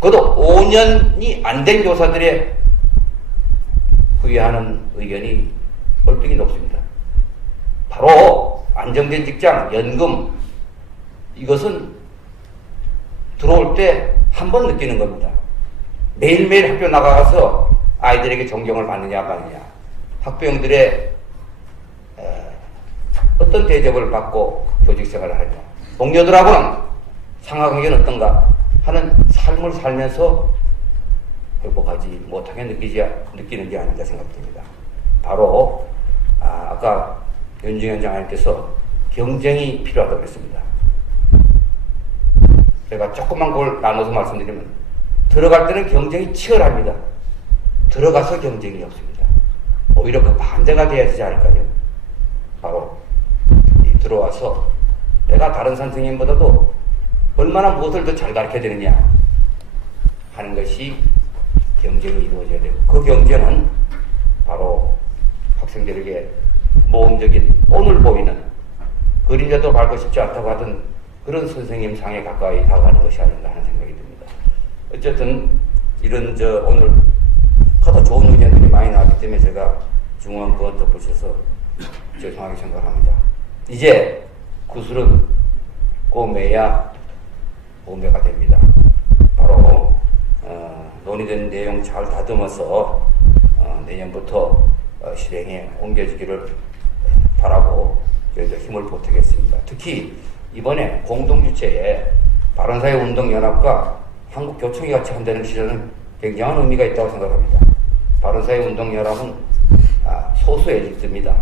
그것도 5년이 안 된 교사들의 후회하는 의견이 월등히 높습니다. 바로 안정된 직장, 연금, 이것은 들어올 때 한 번 느끼는 겁니다. 매일매일 학교 나가서 아이들에게 존경을 받느냐 안 받느냐, 학부형들의 어떤 대접을 받고 교직생활을 하냐, 동료들하고는 상하관계는 어떤가 하는 삶을 살면서 회복하지 못하게 느끼는 게 아닌가 생각됩니다. 바로 아까 윤중현 장관님께서 경쟁이 필요하다고 했습니다. 제가 조금만 그걸 나눠서 말씀드리면, 들어갈 때는 경쟁이 치열합니다. 들어가서 경쟁이 없습니다. 오히려 그 반대가 돼야 되지 않을까요? 바로 들어와서 내가 다른 선생님보다도 얼마나 무엇을 더 잘 가르쳐야 되느냐 하는 것이 경쟁이 이루어져야 되고, 그 경쟁은 바로 학생들에게 모험적인 본을 보이는, 그림자도 밟고 싶지 않다고 하던 그런 선생님 상에 가까이 다가가는 것이 아닌가 하는 생각이 듭니다. 어쨌든 이런 오늘 하도 좋은 의견들이 많이 나왔기 때문에 제가 중요한 건 덧붙여서 죄송하게 생각합니다. 이제 구슬은 꼬매야 오매가 됩니다. 바로 논의된 내용 잘 다듬어서 내년부터 실행에 옮겨지기를 바라고 저희도 힘을 보태겠습니다. 특히 이번에 공동주최에 바른사회운동연합과 한국교총이 같이 한다는 시절은 굉장한 의미가 있다고 생각합니다. 바른사회운동연합은 소수 엘리트입니다.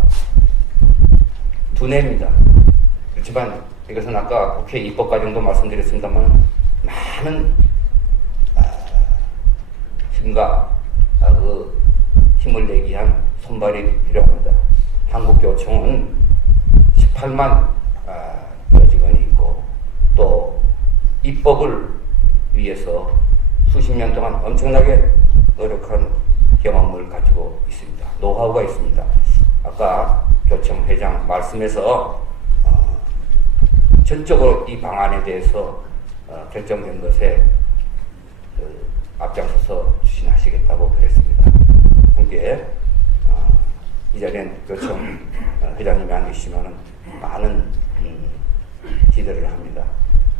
두뇌입니다. 그렇지만 이것은 아까 국회 입법 과정도 말씀드렸습니다만 많은 힘과 그 힘을 내기 위한 손발이 필요합니다. 한국교총은 18만 여직원이 있고, 또 입법을 위해서 수십 년 동안 엄청나게 노력한 경험을 가지고 있습니다. 노하우가 있습니다. 아까 교총 회장 말씀에서 전적으로 이 방안에 대해서 결정된 것에 앞장서서 추진하시겠다고 그랬습니다. 함께 이 자리엔 교총 회장님이 안 계시지만 많은 기대를 합니다.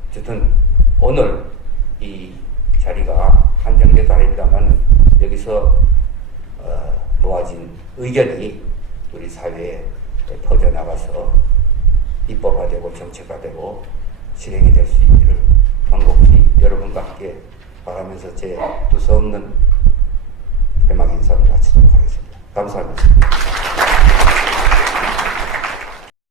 어쨌든 오늘 이 자리가 한정된 자리입니다만 여기서 모아진 의견이 우리 사회에 퍼져나가서 입법화되고 정책화되고 실행이 될 수 있기를 간곡히 여러분과 함께 바라면서 제 두서없는 회막 인사를 마치도록 하겠습니다. 감사합니다.